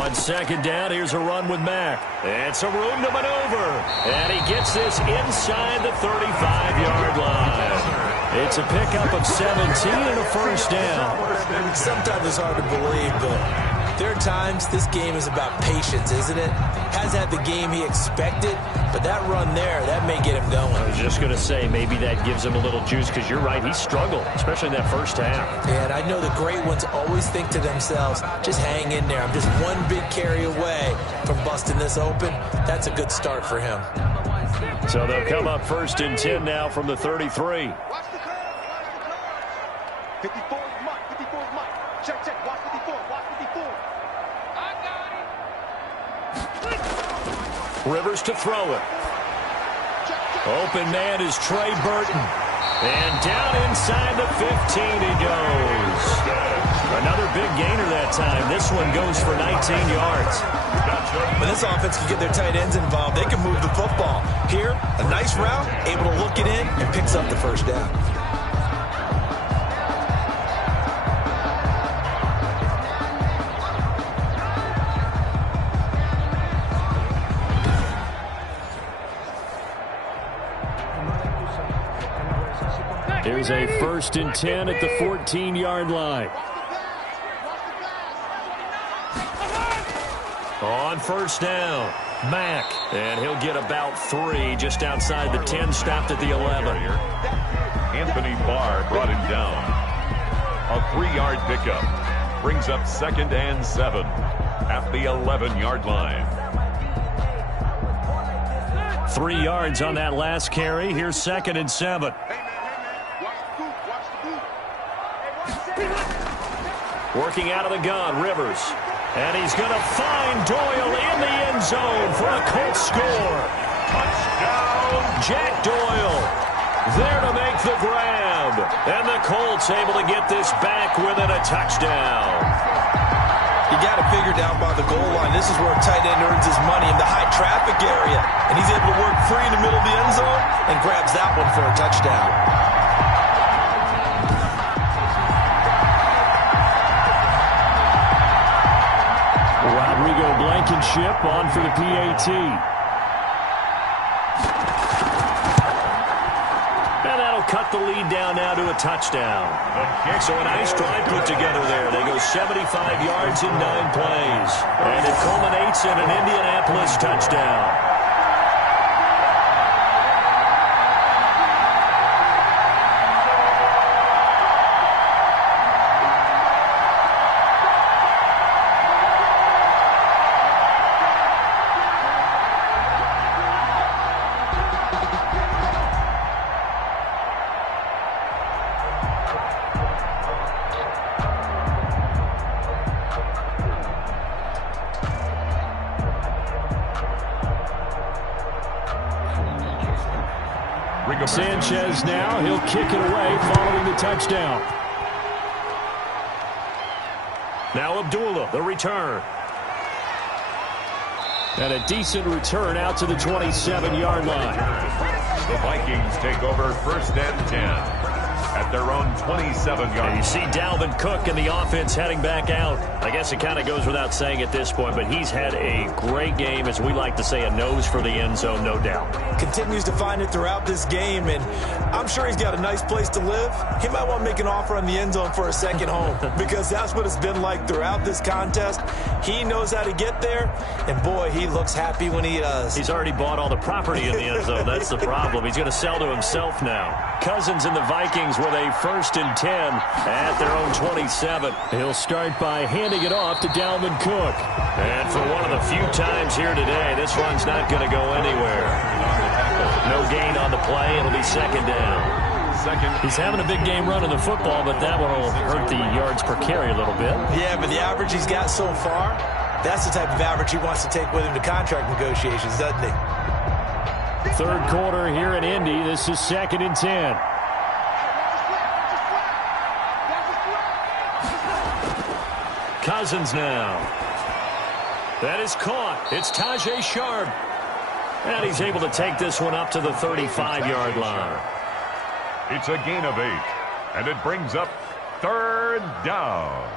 On second down, here's a run with Mack. It's a room to maneuver. And he gets this inside the 35-yard line. It's a pickup of 17 and a first down. Sometimes it's hard to believe, but there are times this game is about patience, isn't it? Has had the game he expected, but that run there, that may get him going. I was just going to say, maybe that gives him a little juice because you're right, he struggled, especially in that first half. And I know the great ones always think to themselves, just hang in there. I'm just one big carry away from busting this open. That's a good start for him. So they'll come up first and 10 now from the 33. 54 is Mike. 54 is Mike. Check, check. Watch 54. Watch 54. I got it. Rivers to throw it. Open man is Trey Burton. And down inside the 15 he goes. Another big gainer that time. This one goes for 19 yards. When this offense can get their tight ends involved, they can move the football. Here, a nice route, able to look it in, and picks up the first down. Here's a first and 10 at the 14-yard line. On first down, Mack, and he'll get about 3 just outside the 10, stopped at the 11. Anthony Barr brought him down. A 3-yard pickup brings up 2nd and 7 at the 11-yard line. 3 yards on that last carry. Here's 2nd and 7. Working out of the gun, Rivers. And he's going to find Doyle in the end zone for a Colts score. Touchdown, Jack Doyle. There to make the grab. And the Colts able to get this back within a touchdown. You got to figure down by the goal line. This is where a tight end earns his money in the high traffic area. And he's able to work free in the middle of the end zone and grabs that one for a touchdown. Blankenship on for the PAT. And that'll cut the lead down now to a touchdown. So a nice drive put together there. They go 75 yards in 9 plays. And it culminates in an Indianapolis touchdown. Sanchez now, he'll kick it away following the touchdown. Now Abdullah, the return. And a decent return out to the 27-yard line. The Vikings take over 1st and 10 at their own 27-yard. You see Dalvin Cook and the offense heading back out. I guess it kind of goes without saying at this point, but he's had a great game, as we like to say, a nose for the end zone, no doubt. Continues to find it throughout this game, and I'm sure he's got a nice place to live. He might want to make an offer on the end zone for a second home because that's what it's been like throughout this contest. He knows how to get there, and boy, he looks happy when he does. He's already bought all the property in the end zone. That's the problem. He's going to sell to himself now. Cousins and the Vikings with a 1st and 10 at their own 27. He'll start by handing it off to Dalvin Cook. And for one of the few times here today, this run's not going to go anywhere. No gain on the play. It'll be 2nd down. He's having a big game running the football, but that one will hurt the yards per carry a little bit. Yeah, but the average he's got so far, that's the type of average he wants to take with him to contract negotiations, doesn't he? Third quarter here in Indy. This is 2nd and 10. Cousins now. That is caught. It's Tajay Sharp. And he's able to take this one up to the 35-yard line. It's a gain of 8, and it brings up 3rd down.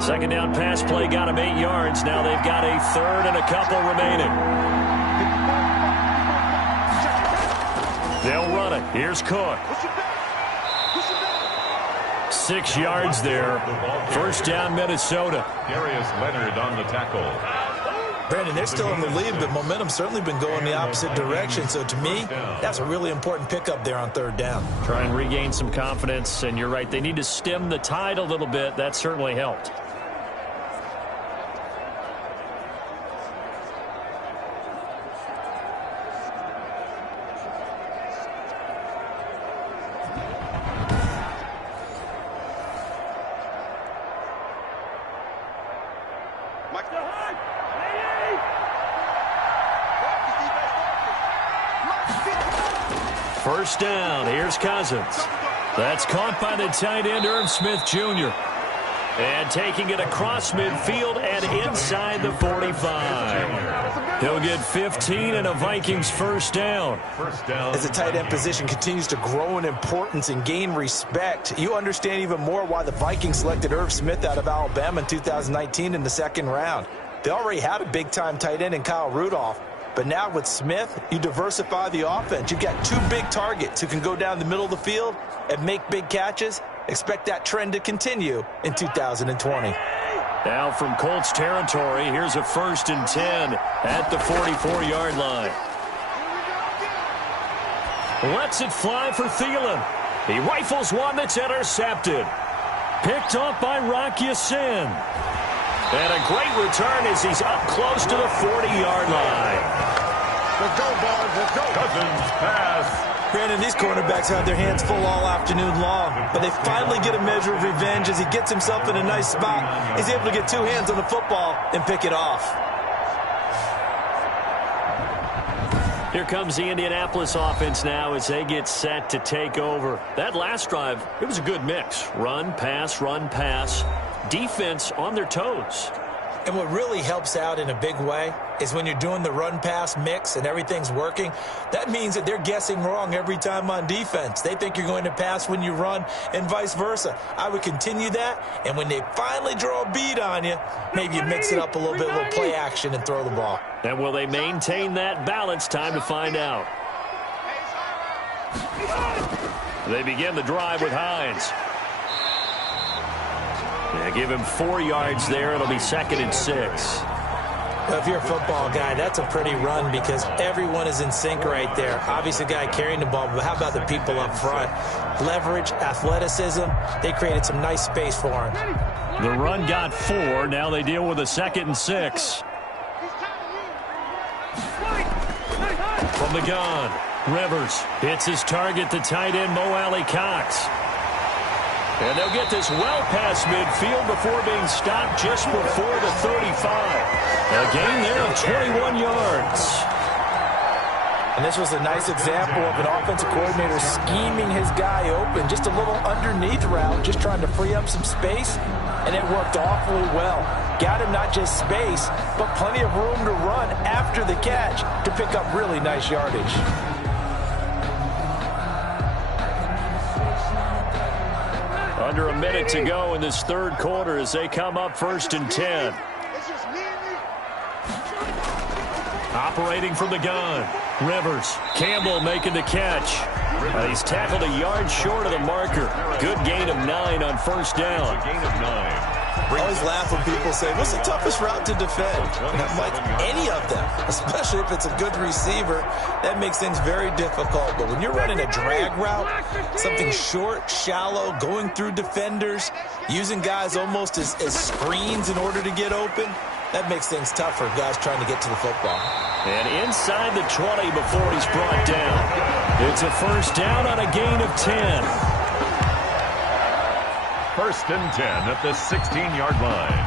Second down pass play got him 8 yards. Now they've got a 3rd and a couple remaining. They'll run it. Here's Cook. 6 yards there. First down, Minnesota. Darius Leonard on the tackle. Brandon, they're still in the lead, but momentum's certainly been going the opposite direction. So to me, that's a really important pickup there on 3rd down. Try and regain some confidence, and you're right. They need to stem the tide a little bit. That certainly helped. First down. Here's Cousins. That's caught by the tight end, Irv Smith Jr. And taking it across midfield and inside the 45. He'll get 15 and a Vikings first down. As the tight end position continues to grow in importance and gain respect, you understand even more why the Vikings selected Irv Smith out of Alabama in 2019 in the 2nd round. They already had a big-time tight end in Kyle Rudolph. But now with Smith, you diversify the offense. You've got 2 big targets who can go down the middle of the field and make big catches. Expect that trend to continue in 2020. Now from Colts territory, here's a 1st and 10 at the 44-yard line. Lets it fly for Thielen. He rifles one that's intercepted. Picked off by Rock Ya-Sin. And a great return as he's up close to the 40-yard line. Let's go, boys. Let's go. Cousins pass. Brandon, these cornerbacks had their hands full all afternoon long, but they finally get a measure of revenge as he gets himself in a nice spot. He's able to get 2 hands on the football and pick it off. Here comes the Indianapolis offense now as they get set to take over. That last drive, it was a good mix. Run, pass. Defense on their toes. And what really helps out in a big way is when you're doing the run-pass mix and everything's working, that means that they're guessing wrong every time on defense. They think you're going to pass when you run and vice versa. I would continue that, and when they finally draw a bead on you, maybe you mix it up a little bit, a little play action, and throw the ball. And will they maintain that balance? Time to find out. They begin the drive with Hines. Yeah, give him 4 yards there. It'll be 2nd and 6. Well, if you're a football guy, that's a pretty run because everyone is in sync right there. Obviously, the guy carrying the ball, but how about the people up front? Leverage, athleticism, they created some nice space for him. The run got 4. Now they deal with a 2nd and 6. From the gun, Rivers hits his target, the tight end, Mo Alley Cox. And they'll get this well past midfield before being stopped just before the 35. A gain there of 21 yards. And this was a nice example of an offensive coordinator scheming his guy open. Just a little underneath route, just trying to free up some space. And it worked awfully well. Got him not just space, but plenty of room to run after the catch to pick up really nice yardage. Under a minute to go in this 3rd quarter as they come up 1st and 10. Operating from the gun. Rivers. Campbell making the catch. He's tackled a yard short of the marker. Good gain of 9 on 1st down. A gain of 9. I always laugh when people say, what's the toughest route to defend? And I'm like, any of them, especially if it's a good receiver. That makes things very difficult. But when you're running a drag route, something short, shallow, going through defenders, using guys almost as screens in order to get open, that makes things tough for guys trying to get to the football. And inside the 20 before he's brought down. It's a 1st down on a gain of 10. 1st and 10 at the 16-yard line.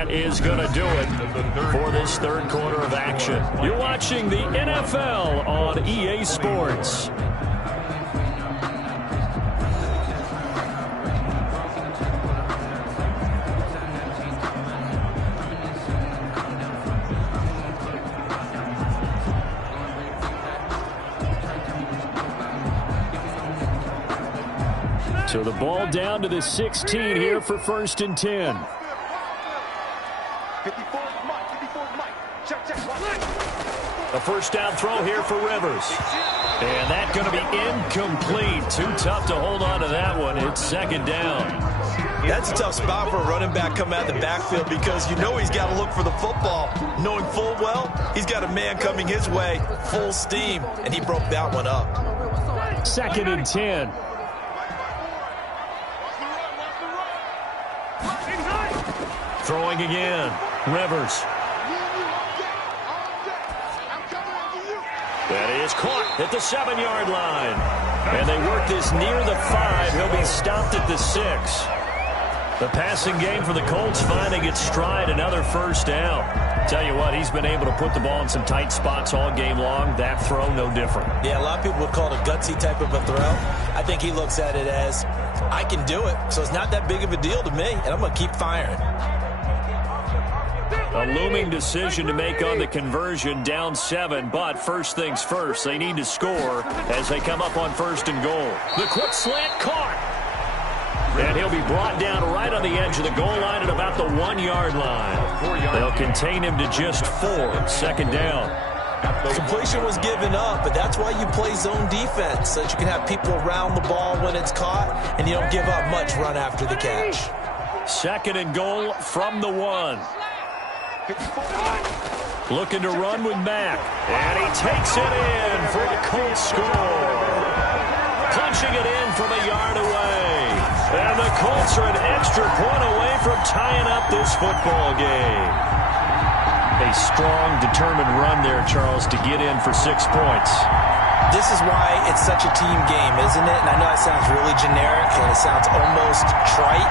that is going to do it for this third quarter of action. You're watching the NFL on EA Sports. So the ball down to the 16 here for 1st and 10. A first down throw here for Rivers. And that's going to be incomplete. Too tough to hold on to that one. It's 2nd down. That's a tough spot for a running back coming out of the backfield because you know he's got to look for the football, knowing full well he's got a man coming his way, full steam, and he broke that one up. 2nd and 10. Throwing again. Rivers. That is caught at the 7-yard line. And they work this near the 5. He'll be stopped at the 6. The passing game for the Colts finding its stride, another first down. Tell you what, he's been able to put the ball in some tight spots all game long. That throw, no different. Yeah, a lot of people would call it a gutsy type of a throw. I think he looks at it as, I can do it, so it's not that big of a deal to me, and I'm going to keep firing. A looming decision to make on the conversion, down 7, but first things first, they need to score as they come up on 1st and goal. The quick slant caught. And he'll be brought down right on the edge of the goal line at about the 1-yard line. They'll contain him to just 4, 2nd down. Completion was given up, but that's why you play zone defense, so that you can have people around the ball when it's caught, and you don't give up much run after the catch. 2nd and goal from the 1. Looking to run with Mack. And he takes it in for a Colts score. Punching it in from a yard away. And the Colts are an extra point away from tying up this football game. A strong, determined run there, Charles, to get in for 6 points. This is why it's such a team game, isn't it? And I know it sounds really generic and it sounds almost trite,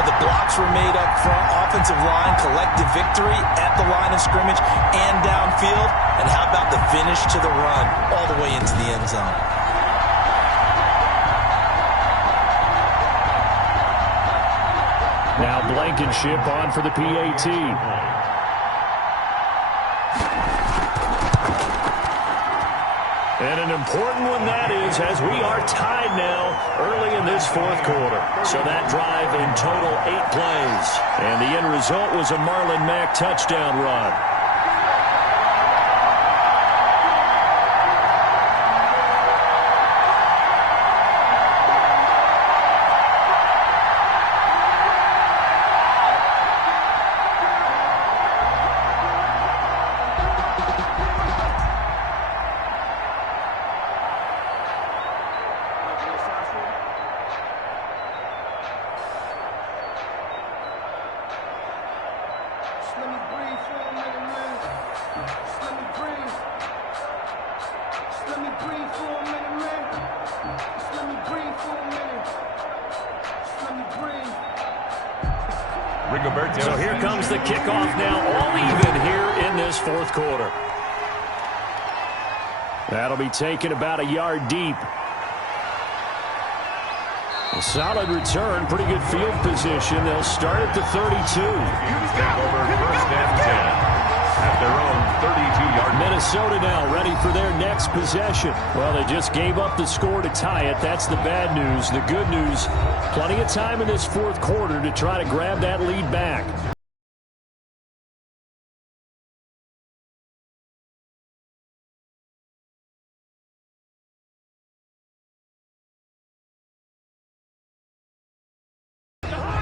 but the blocks were made up front, offensive line, collective victory at the line of scrimmage and downfield. And how about the finish to the run all the way into the end zone? Now Blankenship on for the PAT. And an important one that is, as we are tied now early in this 4th quarter. So that drive in total 8 plays. And the end result was a Marlon Mack touchdown run. So here comes the kickoff now, all even here in this 4th quarter. That'll be taken about a yard deep. A solid return, pretty good field position. They'll start at the 32. Take over 1st and 10 at their own 32-yard. Minnesota now ready for their next possession. Well, they just gave up the score to tie it. That's the bad news. The good news, plenty of time in this 4th quarter to try to grab that lead back.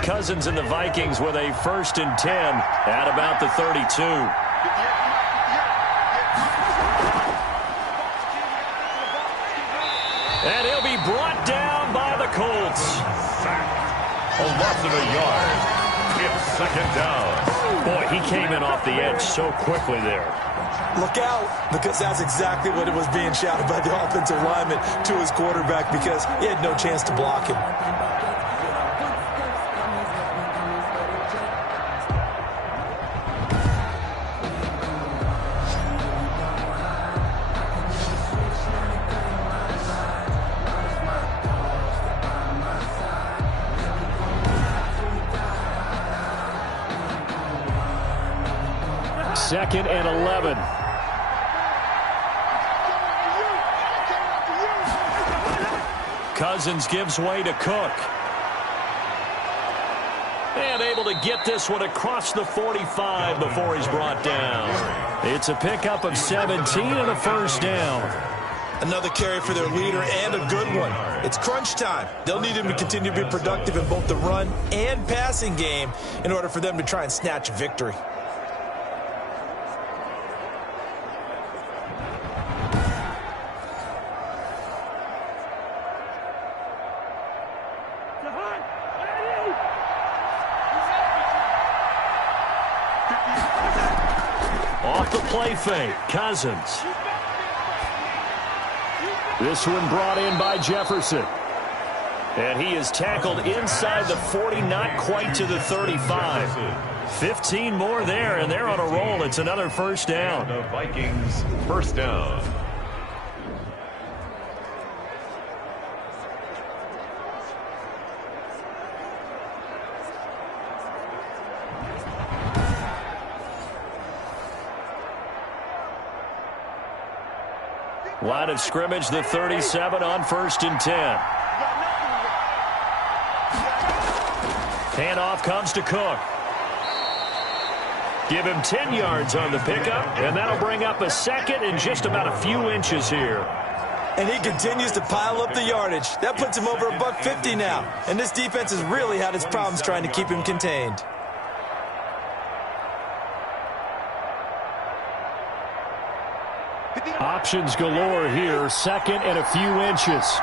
Cousins and the Vikings with a 1st and 10 at about the 32. And he'll be brought down by the Colts. A loss of a yard. It's 2nd down. Boy, he came in off the edge so quickly there. Look out, because that's exactly what it was being shouted by the offensive lineman to his quarterback because he had no chance to block him. 2nd and 11. Cousins gives way to Cook. And able to get this one across the 45 before he's brought down. It's a pickup of 17 and a first down. Another carry for their leader and a good one. It's crunch time. They'll need him to continue to be productive in both the run and passing game in order for them to try and snatch a victory. Off the play fake, Cousins. This one brought in by Jefferson. And he is tackled inside the 40, not quite to the 35. 15 more there, and they're on a roll. It's another first down. The Vikings first down. Line of scrimmage, the 37 on 1st and 10. Handoff comes to Cook. Give him 10 yards on the pickup, and that'll bring up a second and just about a few inches here. And he continues to pile up the yardage. That puts him over $150 now. And this defense has really had its problems trying to keep him contained. Options galore here, 2nd and a few inches.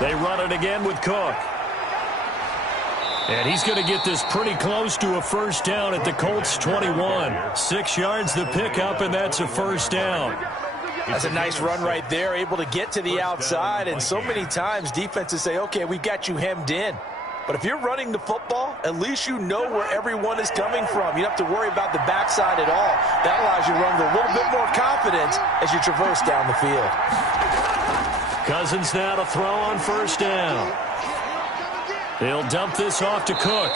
They run it again with Cook. And he's going to get this pretty close to a first down at the Colts 21. 6 yards the pickup, and that's a first down. That's a nice run right there, able to get to the outside. And so many times defenses say, okay, we got you hemmed in. But if you're running the football, at least you know where everyone is coming from. You don't have to worry about the backside at all. That allows you to run with a little bit more confidence as you traverse down the field. Cousins now to throw on first down. He'll dump this off to Cook.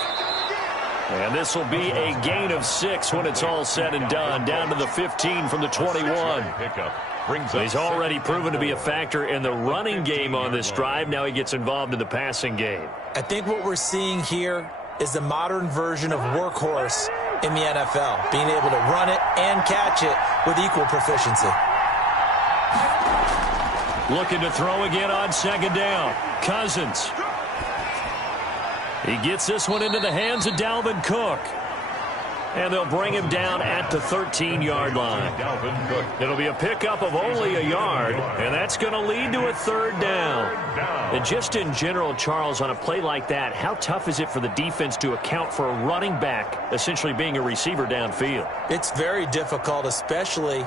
And this will be a gain of 6 when it's all said and done. Down to the 15 from the 21. He's already proven to be a factor in the running game on this drive. Now he gets involved in the passing game. I think what we're seeing here is the modern version of workhorse in the NFL, being able to run it and catch it with equal proficiency. Looking to throw again on 2nd down. Cousins. He gets this one into the hands of Dalvin Cook. And they'll bring him down at the 13-yard line. It'll be a pickup of only a yard, and that's going to lead to a 3rd down. And just in general, Charles, on a play like that, how tough is it for the defense to account for a running back essentially being a receiver downfield? It's very difficult, especially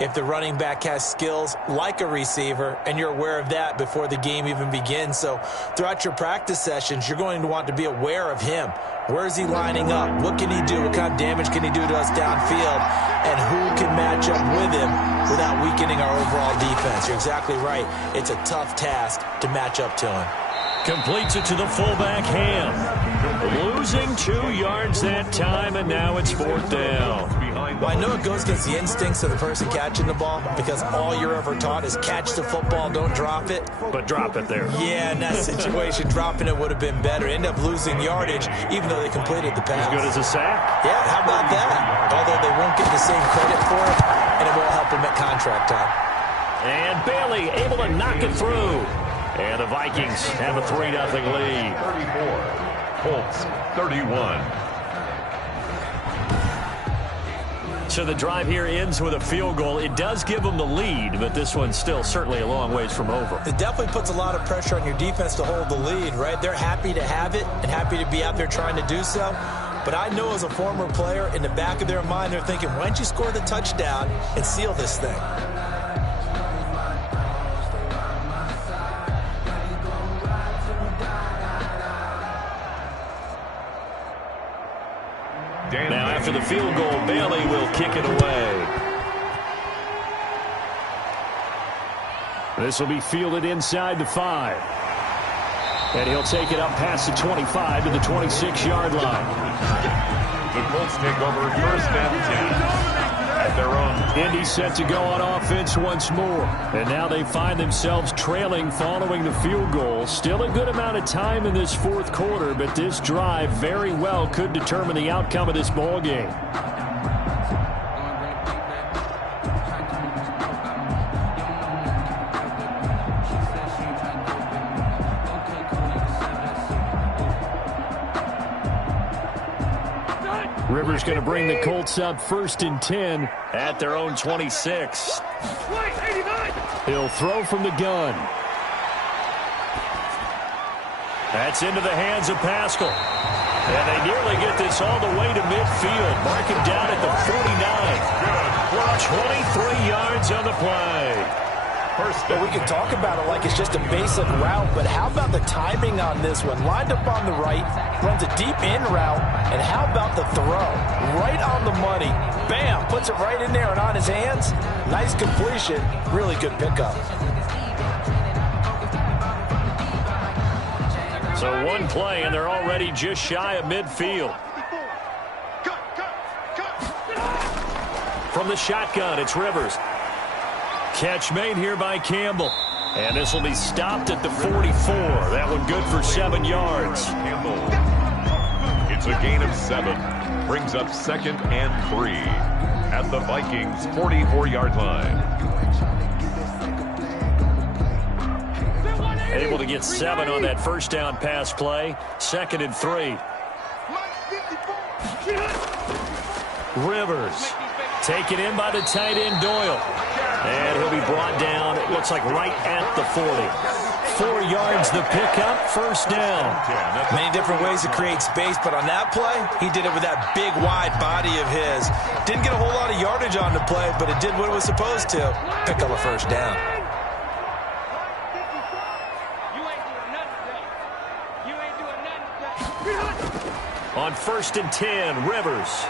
if the running back has skills like a receiver, and you're aware of that before the game even begins. So throughout your practice sessions, you're going to want to be aware of him. Where is he lining up? What can he do? What kind of damage can he do to us downfield? And who can match up with him without weakening our overall defense? You're exactly right. It's a tough task to match up to him. Completes it to the fullback, Ham. Losing 2 yards that time, and now it's 4th down. Well, I know it goes against the instincts of the person catching the ball because all you're ever taught is catch the football, don't drop it. But drop it there. Yeah, in that situation, dropping it would have been better. End up losing yardage, even though they completed the pass. As good as a sack? Yeah, how about that? Although they won't get the same credit for it, and it won't help them at contract time. And Bailey able to knock it through. And the Vikings have a 3-0 lead. 34, Colts 31. So the drive here ends with a field goal. It does give them the lead, but this one's still certainly a long ways from over. It definitely puts a lot of pressure on your defense to hold the lead, right? They're happy to have it and happy to be out there trying to do so. But I know as a former player, in the back of their mind, they're thinking, why don't you score the touchdown and seal this thing? Now after the field goal, Bailey will kick it away. This will be fielded inside the 5. And he'll take it up past the 25 to the 26-yard line. The Colts take over first and 10 at their own. Indy set to go on offense once more. And now they find themselves trailing following the field goal. Still a good amount of time in this fourth quarter, but this drive very well could determine the outcome of this ball game. Rivers going to bring the Colts up first and 10 at their own 26. He'll throw from the gun. That's into the hands of Pascal. And they nearly get this all the way to midfield. Mark him down at the 49. 23 yards on the play. Well, we can talk about it like it's just a basic route, but how about the timing on this one? Lined up on the right, runs a deep in route, and how about the throw? Right on the money. Bam! Puts it right in there and on his hands. Nice completion. Really good pickup. So one play, and they're already just shy of midfield. From the shotgun, it's Rivers. Catch made here by Campbell. And this will be stopped at the 44. That one good for 7 yards. Campbell. It's a gain of 7. Brings up second and 3 at the Vikings 44-yard line. Able to get 7 on that first down pass play. Second and 3. Rivers taken in by the tight end Doyle. And he'll be brought down, it looks like right at the 40. 4 yards the pickup, first down. Many different ways to create space, but on that play, he did it with that big, wide body of his. Didn't get a whole lot of yardage on the play, but it did what it was supposed to. Pick up a first down. On first and 10, Rivers.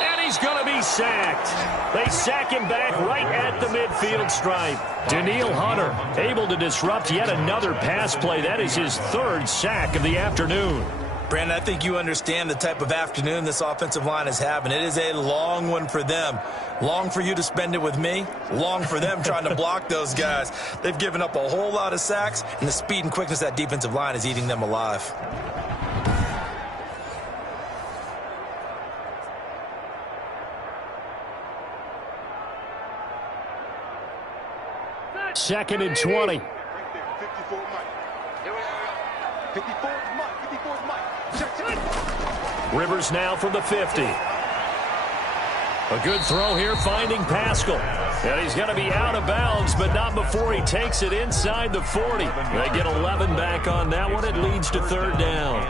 And he's going to be sacked. They sack him back right at the midfield stripe. Danielle Hunter able to disrupt yet another pass play. That is his 3rd sack of the afternoon. Brandon, I think you understand the type of afternoon this offensive line is having. It is a long one for them. Long for you to spend it with me. Long for them trying to block those guys. They've given up a whole lot of sacks, and the speed and quickness of that defensive line is eating them alive. Second and 20. 54 Mike. 54 Mike. 54 Mike. Check. Rivers now from the 50. A good throw here, finding Pascal. And he's going to be out of bounds, but not before he takes it inside the 40. They get 11 back on that one. It leads to 3rd down.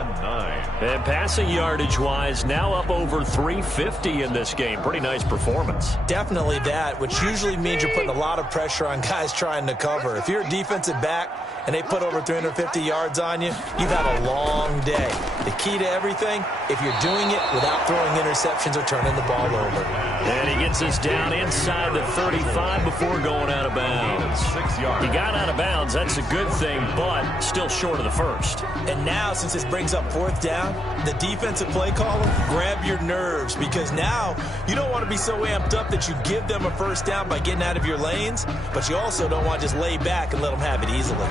And passing yardage-wise, now up over 350 in this game. Pretty nice performance. Definitely that, which usually means you're putting a lot of pressure on guys trying to cover. If you're a defensive back and they put over 350 yards on you, you've had a long day. The key to everything, if you're doing it without throwing interceptions or turning the ball over. And he gets us down inside the 35 before going out of bounds. 6 yards. He got out of bounds. That's a good thing, but still short of the first. And now, since this brings up 4th down, the defensive play caller, grab your nerves, because now you don't want to be so amped up that you give them a first down by getting out of your lanes, but you also don't want to just lay back and let them have it easily.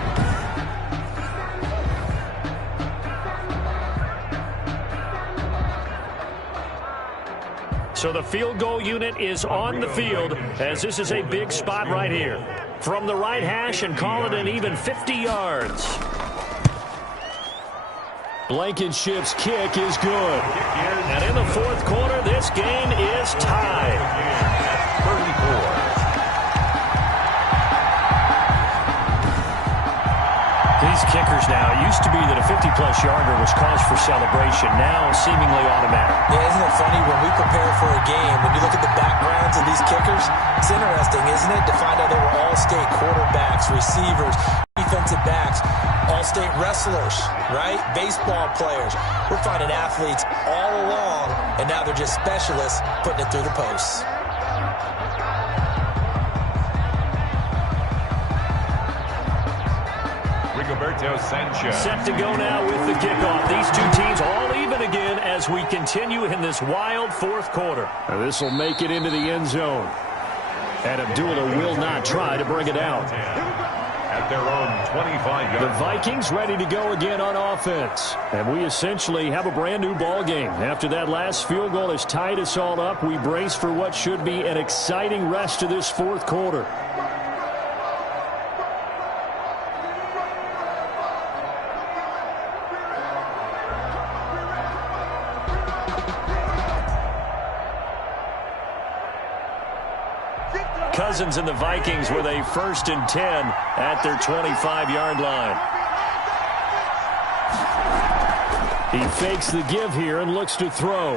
So the field goal unit is on the field, as this is a big spot right here. From the right hash, and call it an even 50 yards. Blankenship's kick is good. And in the 4th quarter, this game is tied. 34. These kickers now, it used to be that a 50-plus yarder was cause for celebration. Now, seemingly automatic. Yeah, isn't it funny when we prepare for a game, when you look at the backgrounds of these kickers, it's interesting, isn't it, to find out they were all-state quarterbacks, receivers, defensive backs, all-state wrestlers, right? Baseball players. We're finding athletes all along, and now they're just specialists putting it through the posts. Rigoberto Sanchez. Set to go now with the kickoff. These two teams all even again as we continue in this wild fourth quarter. This will make it into the end zone. And Abdullah will not try to bring it out. At their own 25-yard. The Vikings ready to go again on offense. And we essentially have a brand new ball game. After that last field goal has tied us all up, we brace for what should be an exciting rest of this fourth quarter. Cousins and the Vikings with a 1st and 10 at their 25-yard line. He fakes the give here and looks to throw.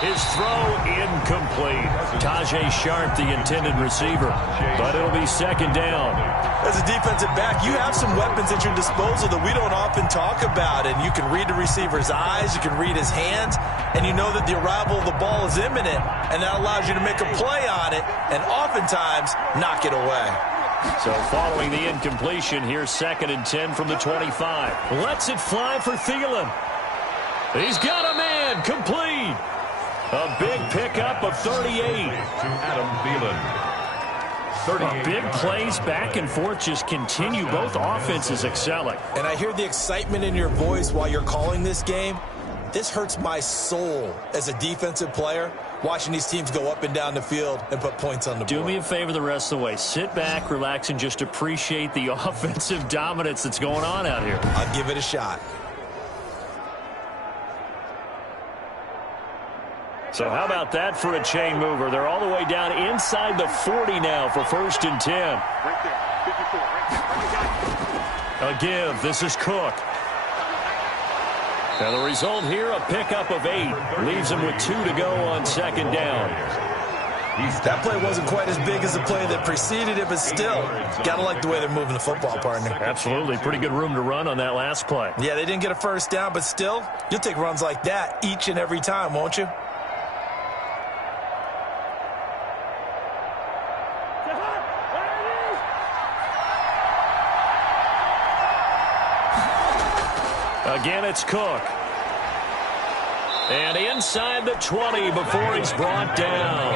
His throw incomplete. Tajay Sharp, the intended receiver. But it'll be 2nd down. As a defensive back, you have some weapons at your disposal that we don't often talk about. And you can read the receiver's eyes, you can read his hands, and you know that the arrival of the ball is imminent. And that allows you to make a play on it and oftentimes knock it away. So following the incompletion, here's 2nd and 10 from the 25. Lets it fly for Thielen. He's got a man, complete. A big pickup of 38. To Adam Thielen. Big plays back and forth just continue. Both offenses excelling. And I hear the excitement in your voice while you're calling this game. This hurts my soul as a defensive player, watching these teams go up and down the field and put points on the board. Do me a favor the rest of the way. Sit back, relax, and just appreciate the offensive dominance that's going on out here. I'll give it a shot. So how about that for a chain mover? They're all the way down inside the 40 now for 1st and 10. A give. This is Cook. Now the result here, a pickup of 8. Leaves him with 2 to go on 2nd down. That play wasn't quite as big as the play that preceded it, but still, gotta like the way they're moving the football, partner. Absolutely. Pretty good room to run on that last play. Yeah, they didn't get a 1st down, but still, you'll take runs like that each and every time, won't you? Again, it's Cook. And inside the 20 before he's brought down.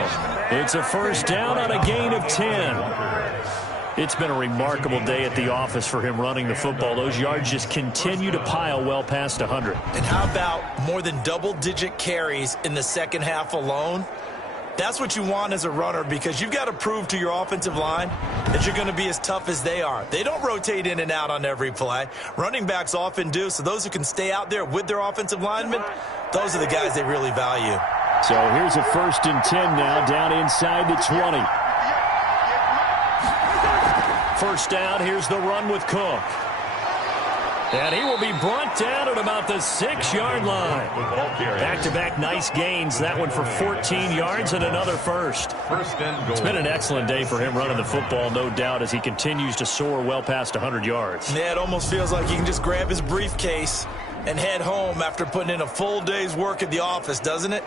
It's a 1st down on a gain of 10. It's been a remarkable day at the office for him running the football. Those yards just continue to pile well past 100. And how about more than double-digit carries in the second half alone? That's what you want as a runner, because you've got to prove to your offensive line that you're going to be as tough as they are. They don't rotate in and out on every play. Running backs often do, so those who can stay out there with their offensive linemen, those are the guys they really value. So here's a 1st and 10 now down inside the 20. 1st down, here's the run with Cook. And he will be brought down at about the 6-yard line. Back-to-back nice gains. That one for 14 yards and another 1st. It's been an excellent day for him running the football, no doubt, as he continues to soar well past 100 yards. Yeah, it almost feels like he can just grab his briefcase and head home after putting in a full day's work at the office, doesn't it?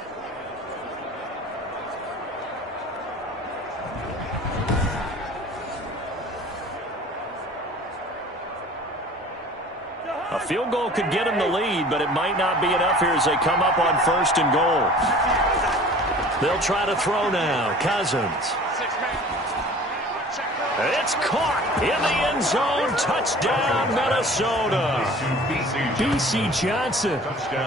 A field goal could get him the lead, but it might not be enough here as they come up on 1st and goal. They'll try to throw now. Cousins. It's caught in the end zone. Touchdown, Minnesota. B.C. Johnson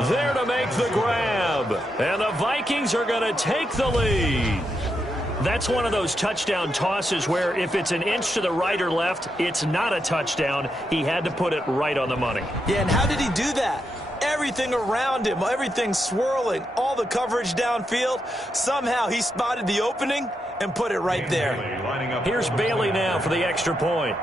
there to make the grab. And the Vikings are going to take the lead. That's one of those touchdown tosses where if it's an inch to the right or left, it's not a touchdown. He had to put it right on the money. Yeah, and how did he do that? Everything around him, everything swirling, all the coverage downfield. Somehow he spotted the opening and put it right there. Here's Bailey now for the extra point.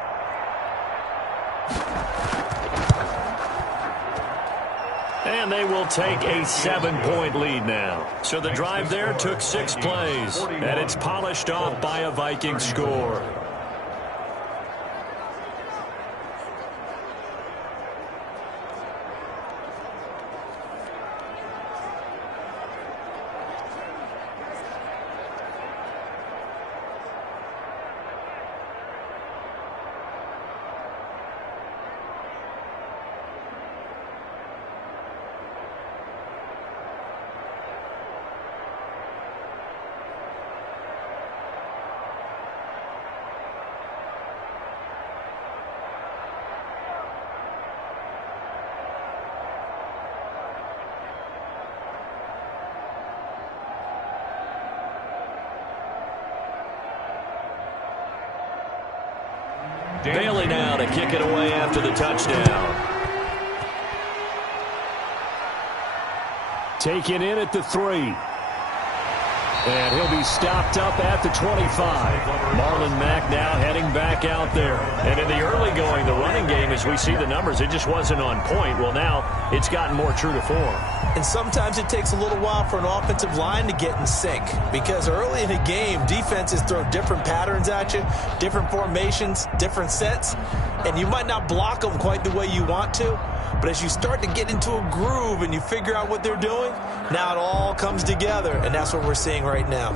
And they will take a 7-point lead now. So the drive there took 6 plays, and it's polished off by a Viking score. ready now to kick it away after the touchdown. Taken in at the 3. And he'll be stopped up at the 25. Marlon Mack now heading back out there. And in the early going, the running game, as we see the numbers, it just wasn't on point. Well, now it's gotten more true to form. And sometimes it takes a little while for an offensive line to get in sync, because early in the game, defenses throw different patterns at you, different formations, different sets, and you might not block them quite the way you want to. But as you start to get into a groove and you figure out what they're doing, now it all comes together, and that's what we're seeing right now.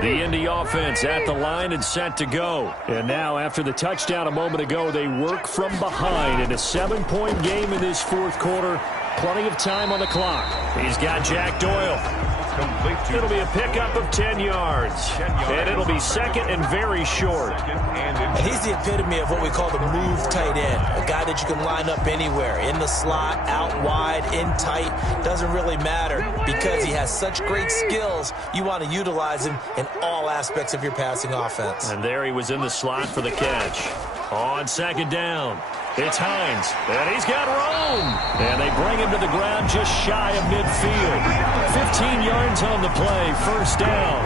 The Indy offense at the line and set to go. And now, after the touchdown a moment ago, they work from behind in a 7-point game in this fourth quarter. Plenty of time on the clock. He's got Jack Doyle. It'll be a pickup of 10 yards. And it'll be second and very short. And he's the epitome of what we call the move tight end. A guy that you can line up anywhere. In the slot, out wide, in tight. Doesn't really matter, because he has such great skills. You want to utilize him in all aspects of your passing offense. And there he was in the slot for the catch. On second down, it's Hines, and he's got room. And they bring him to the ground just shy of midfield. 15 yards on the play, first down.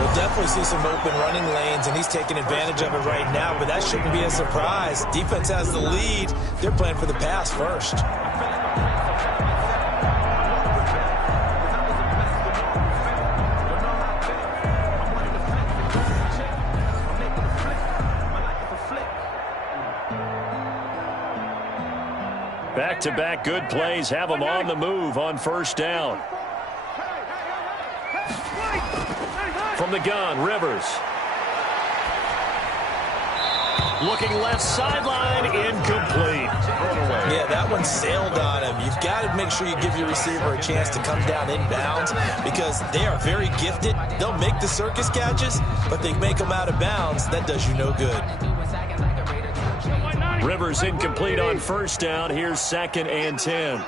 We'll definitely see some open running lanes, and he's taking advantage of it right now, but that shouldn't be a surprise. Defense has the lead. They're playing for the pass first. Back-to-back good plays have them on the move on first down. From the gun, Rivers. Looking left sideline, incomplete. Yeah, that one sailed on him. You've got to make sure you give your receiver a chance to come down inbounds, because they are very gifted. They'll make the circus catches, but they make them out of bounds. That does you no good. Rivers incomplete on first down. Here's second and 10.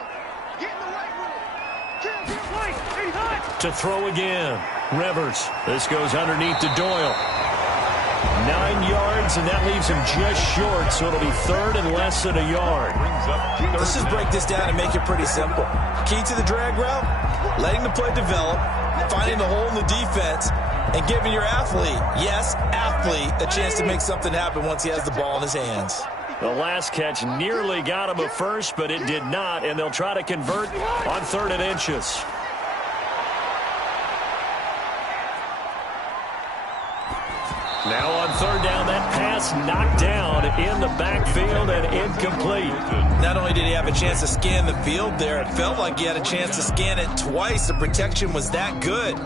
To throw again. Rivers. This goes underneath to Doyle. 9 yards, and that leaves him just short, so it'll be third and less than a yard. Let's just break this down and make it pretty simple. Key to the drag route, letting the play develop, finding the hole in the defense, and giving your athlete, yes, athlete, a chance to make something happen once he has the ball in his hands. The last catch nearly got him a first, but it did not, and they'll try to convert on 3rd and inches. Now on 3rd down, that pass knocked down in the backfield and incomplete. Not only did he have a chance to scan the field there, it felt like he had a chance to scan it twice. The protection was that good.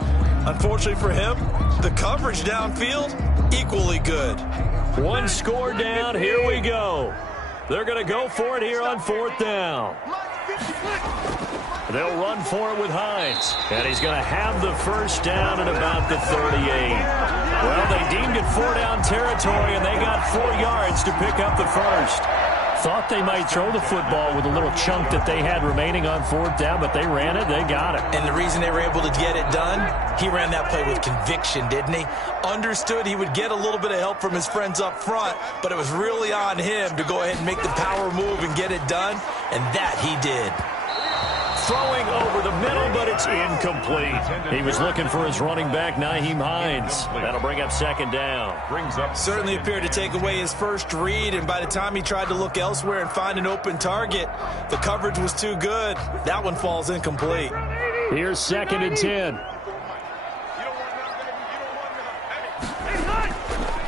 Unfortunately for him, the coverage downfield, equally good. One score down, here we go. They're going to go for it here on 4th down. They'll run for it with Hines. And he's going to have the first down at about the 38. Well, they deemed it 4-down territory, and they got 4 yards to pick up the first. Thought they might throw the football with a little chunk that they had remaining on 4th down, but they ran it, they got it. And the reason they were able to get it done, he ran that play with conviction, didn't he? Understood he would get a little bit of help from his friends up front, but it was really on him to go ahead and make the power move and get it done, and that he did. Throwing over the middle, but it's incomplete. He was looking for his running back, Nyheim Hines. That'll bring up 2nd down. Certainly appeared to take away his first read, and by the time he tried to look elsewhere and find an open target, the coverage was too good. That one falls incomplete. Here's 2nd and 10.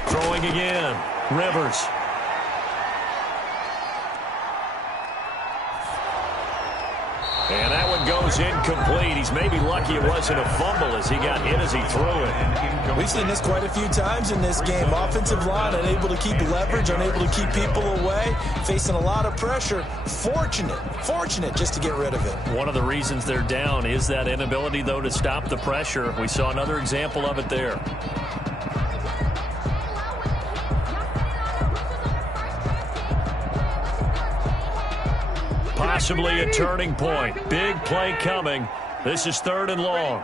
Throwing again. Rivers. And that one goes incomplete. He's maybe lucky it wasn't a fumble as he got hit as he threw it. We've seen this quite a few times in this game. Offensive line unable to keep leverage, unable to keep people away, facing a lot of pressure. Fortunate just to get rid of it. One of the reasons they're down is that inability, though, to stop the pressure. We saw another example of it there. Possibly a turning point. Big play coming. This is 3rd and long.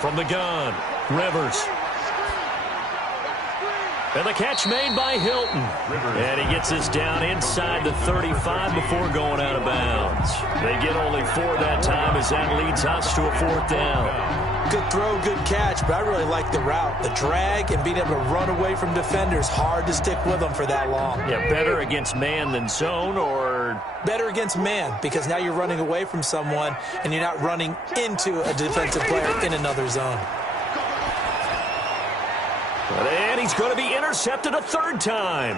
From the gun, Rivers. And the catch made by Hilton. And he gets this down inside the 35 before going out of bounds. They get only 4 that time as that leads us to a 4th down. Good throw, good catch, but I really like the route. The drag and being able to run away from defenders, hard to stick with them for that long. Yeah, better against man than zone, or? Better against man, because now you're running away from someone and you're not running into a defensive player in another zone. And he's going to be intercepted a 3rd time.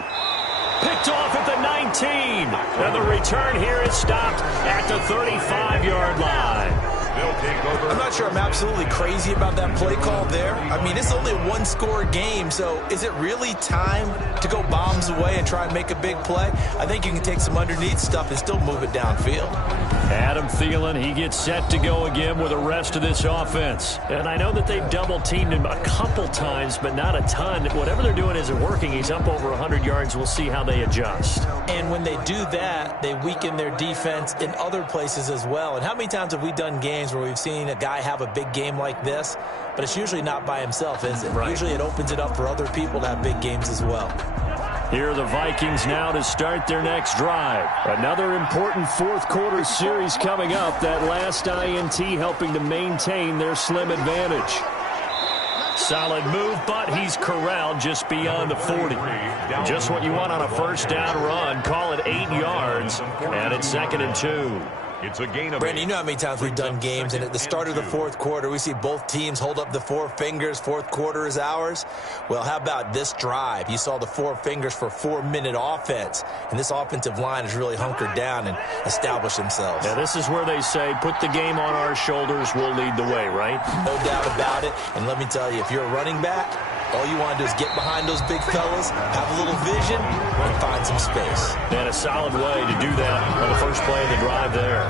Picked off at the 19. And the return here is stopped at the 35-yard line. I'm not sure I'm absolutely crazy about that play call there. I mean, it's only a 1-score game, so is it really time to go bombs away and try and make a big play? I think you can take some underneath stuff and still move it downfield. Adam Thielen, he gets set to go again with the rest of this offense. And I know that they've double-teamed him a couple times, but not a ton. Whatever they're doing isn't working. He's up over 100 yards. We'll see how they adjust. And when they do that, they weaken their defense in other places as well. And how many times have we done games where we've seen a guy have a big game like this, but it's usually not by himself, is it? Right. Usually it opens it up for other people to have big games as well. Here are the Vikings now to start their next drive. Another important 4th quarter series coming up. That last INT helping to maintain their slim advantage. Solid move, but he's corralled just beyond the 40. Just what you want on a 1st down run. Call it 8 yards, and it's 2nd and 2. It's a gain of Brandon, you know how many times we've done games, and at the start of the 4th quarter, we see both teams hold up the 4 fingers, 4th quarter is ours. Well, how about this drive? You saw the 4 fingers for 4-minute offense, and this offensive line has really hunkered down and established themselves. Yeah, this is where they say, put the game on our shoulders, we'll lead the way, right? No doubt about it, and let me tell you, if you're a running back, all you want to do is get behind those big fellas, have a little vision, and find some space. And a solid way to do that on the first play of the drive there.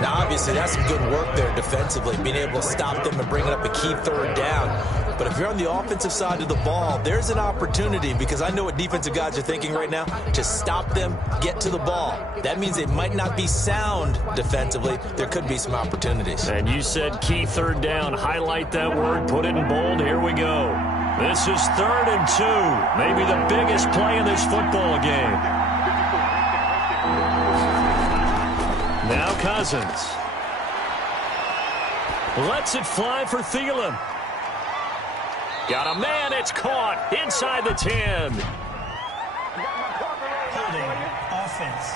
Now, obviously, that's some good work there defensively, being able to stop them and bringing up a key 3rd down. But if you're on the offensive side of the ball, there's an opportunity, because I know what defensive guys are thinking right now, to stop them, get to the ball. That means they might not be sound defensively. There could be some opportunities. And you said key 3rd down. Highlight that word, put it in bold. Here we go. This is 3rd and 2. Maybe the biggest play in this football game. Now Cousins. Lets it fly for Thielen. Got a man, it's caught inside the 10. Holding offense.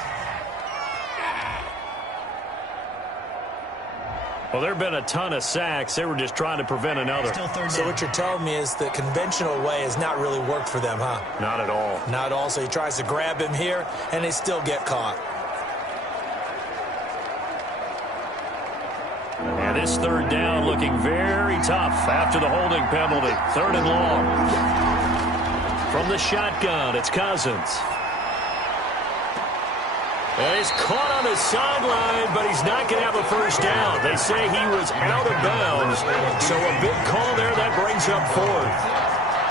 Well, there have been a ton of sacks. They were just trying to prevent another. Still 3rd down. So what you're telling me is the conventional way has not really worked for them, huh? Not at all. Not at all. So he tries to grab him here, and they still get caught. And this 3rd down looking very tough after the holding penalty. 3rd and long. From the shotgun, it's Cousins. And he's caught on the sideline, but he's not going to have a 1st down. They say he was out of bounds, so a big call there that brings up 4th.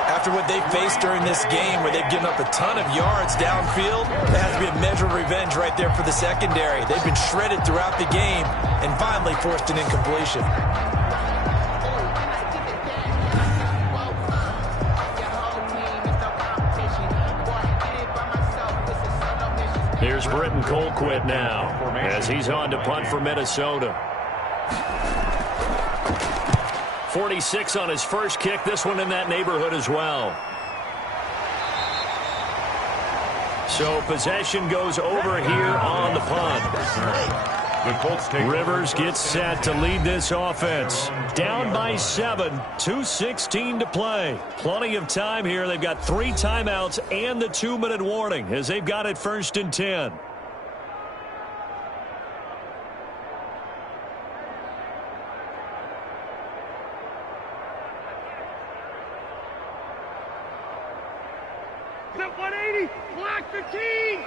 After what they faced during this game, where they've given up a ton of yards downfield, there has to be a measure of revenge right there for the secondary. They've been shredded throughout the game and finally forced an incompletion. Here's Britton Colquitt now as he's on to punt for Minnesota. 46 on his first kick. This one in that neighborhood as well. So possession goes over here on the punt. The Colts take Rivers gets set to lead this offense. Down by 7, 2:16 to play. Plenty of time here. They've got 3 timeouts and the 2-minute warning as they've got it 1st and 10. Flip 180, block 15.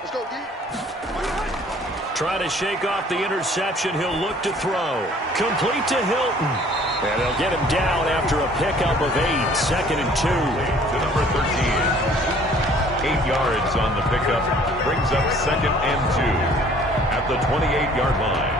Let's go, D. Trying to shake off the interception. He'll look to throw. Complete to Hilton. And they'll get him down after a pickup of 8. 2nd and 2. to number 13. 8 yards on the pickup. Brings up 2nd and 2 at the 28-yard line.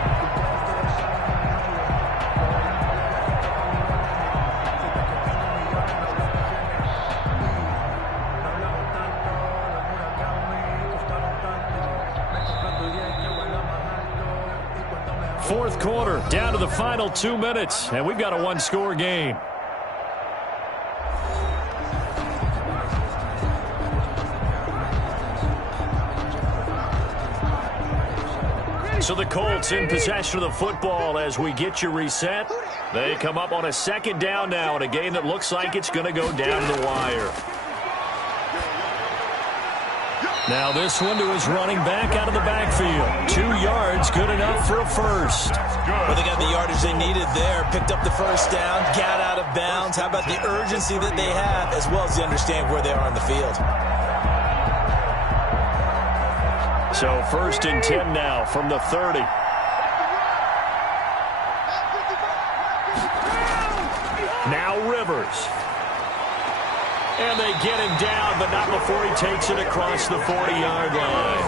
fourth quarter, down to the final 2 minutes, and we've got a one-score game. So the Colts in possession of the football as we get you reset. They come up on a second down now in a game that looks like it's going to go down the wire. Now this one to his running back out of the backfield. 2 yards, good enough for a first. Well, they got the yardage they needed there. Picked up the first down, got out of bounds. How about the urgency that they have, as well as they understand where they are on the field. So first and 10 now from the 30. Now Rivers. And they get him down, but not before he takes it across the 40-yard line.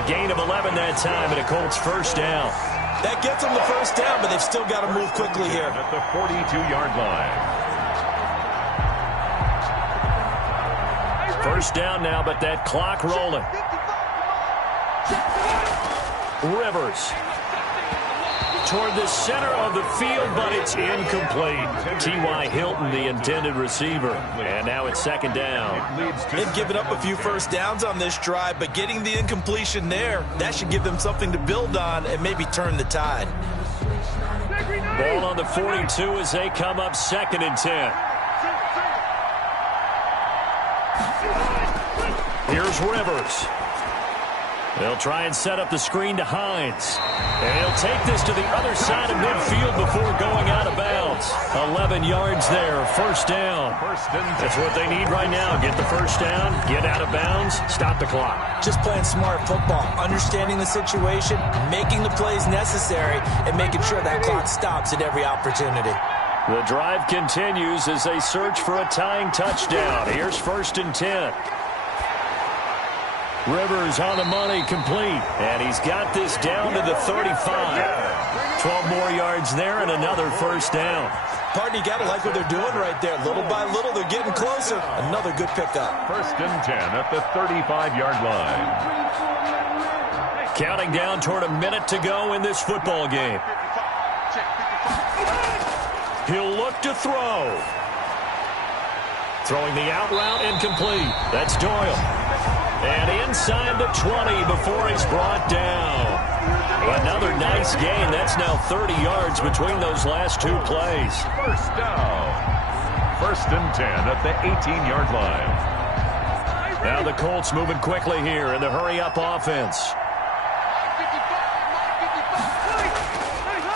A gain of 11 that time, and a Colts first down. That gets them the first down, but they've still got to move quickly here. At the 42-yard line. First down now, but that clock rolling. Rivers toward the center of the field, but it's incomplete. T.Y. Hilton, the intended receiver. And now it's second down. They've given up a few first downs on this drive, but getting the incompletion there, that should give them something to build on and maybe turn the tide. Ball on the 42 as they come up second and 10. Here's Rivers. They'll try and set up the screen to Hines. And he'll take this to the other side of midfield before going out of bounds. 11 yards there, first down. That's what they need right now. Get the first down, get out of bounds, stop the clock. Just playing smart football, understanding the situation, making the plays necessary, and making sure that clock stops at every opportunity. The drive continues as they search for a tying touchdown. Here's first and 10. Rivers on the money, complete. And he's got this down to the 35. 12 more yards there and another first down. Partner, you got to like what they're doing right there. Little by little, they're getting closer. Another good pickup. First and 10 at the 35-yard line. Counting down toward a minute to go in this football game. He'll look to throw. Throwing the out route, incomplete. That's Doyle. And inside the 20 before he's brought down. Another nice gain. That's now 30 yards between those last two plays. First down. First and 10 at the 18-yard line. Now the Colts moving quickly here in the hurry-up offense.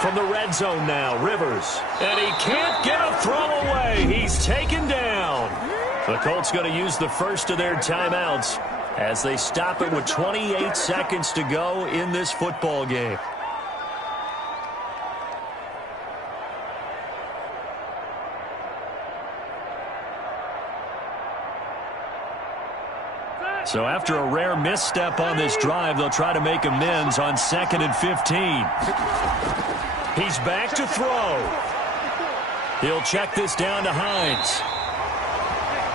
From the red zone now, Rivers. And he can't get a throw away. He's taken down. The Colts going to use the first of their timeouts as they stop it with 28 seconds to go in this football game. So after a rare misstep on this drive, they'll try to make amends on 2nd and 15. He's back to throw. He'll check this down to Hines.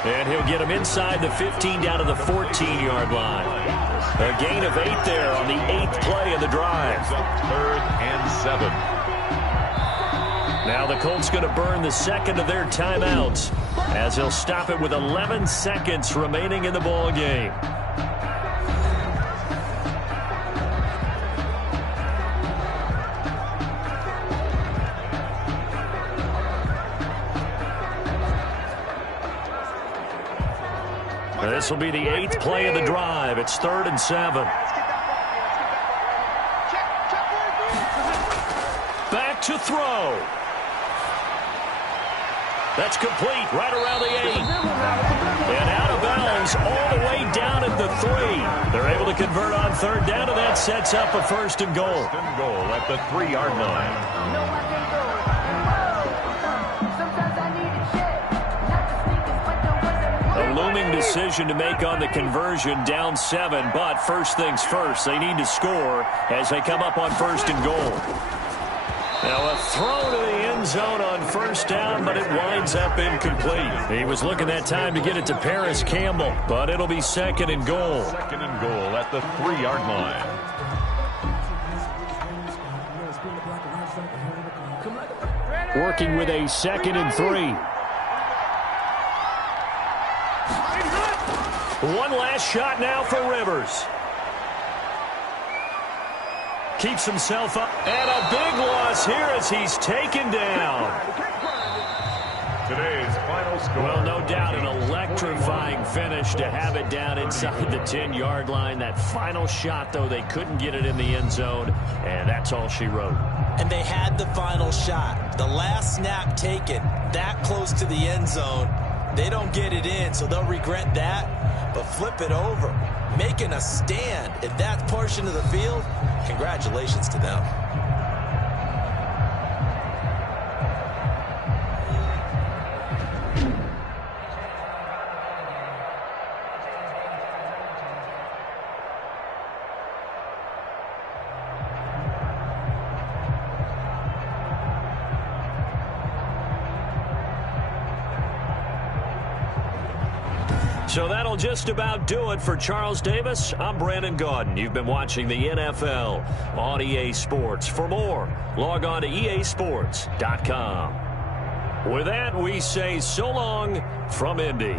And he'll get him inside the 15 down to the 14-yard line. A gain of 8 there on the 8th play of the drive. 3rd and 7. Now the Colts going to burn the second of their timeouts as he'll stop it with 11 seconds remaining in the ball game. This will be the 8th play of the drive. It's 3rd and 7. Back to throw. That's complete right around the 8. And out of bounds all the way down at the 3. They're able to convert on 3rd down, and that sets up a 1st and goal. 1st and goal at the 3-yard line. A looming decision to make on the conversion, down 7, but first things first, they need to score as they come up on 1st and goal. Now a throw to the end zone on 1st down, but it winds up incomplete. He was looking that time to get it to Paris Campbell, but it'll be 2nd and goal. 2nd and goal at the 3-yard line. working with a 2nd and 3. One last shot now for Rivers. Keeps himself up. And a big loss here as he's taken down. Today's final score. Well, no doubt an electrifying finish to have it down inside the 10-yard line. That final shot, though, they couldn't get it in the end zone, and that's all she wrote. And they had the final shot. The last snap taken that close to the end zone. They don't get it in, so they'll regret that. But flip it over, making a stand in that portion of the field, congratulations to them. So that'll just about do it for Charles Davis. I'm Brandon Gaudin. You've been watching the NFL on EA Sports. For more, log on to easports.com. With that, we say so long from Indy.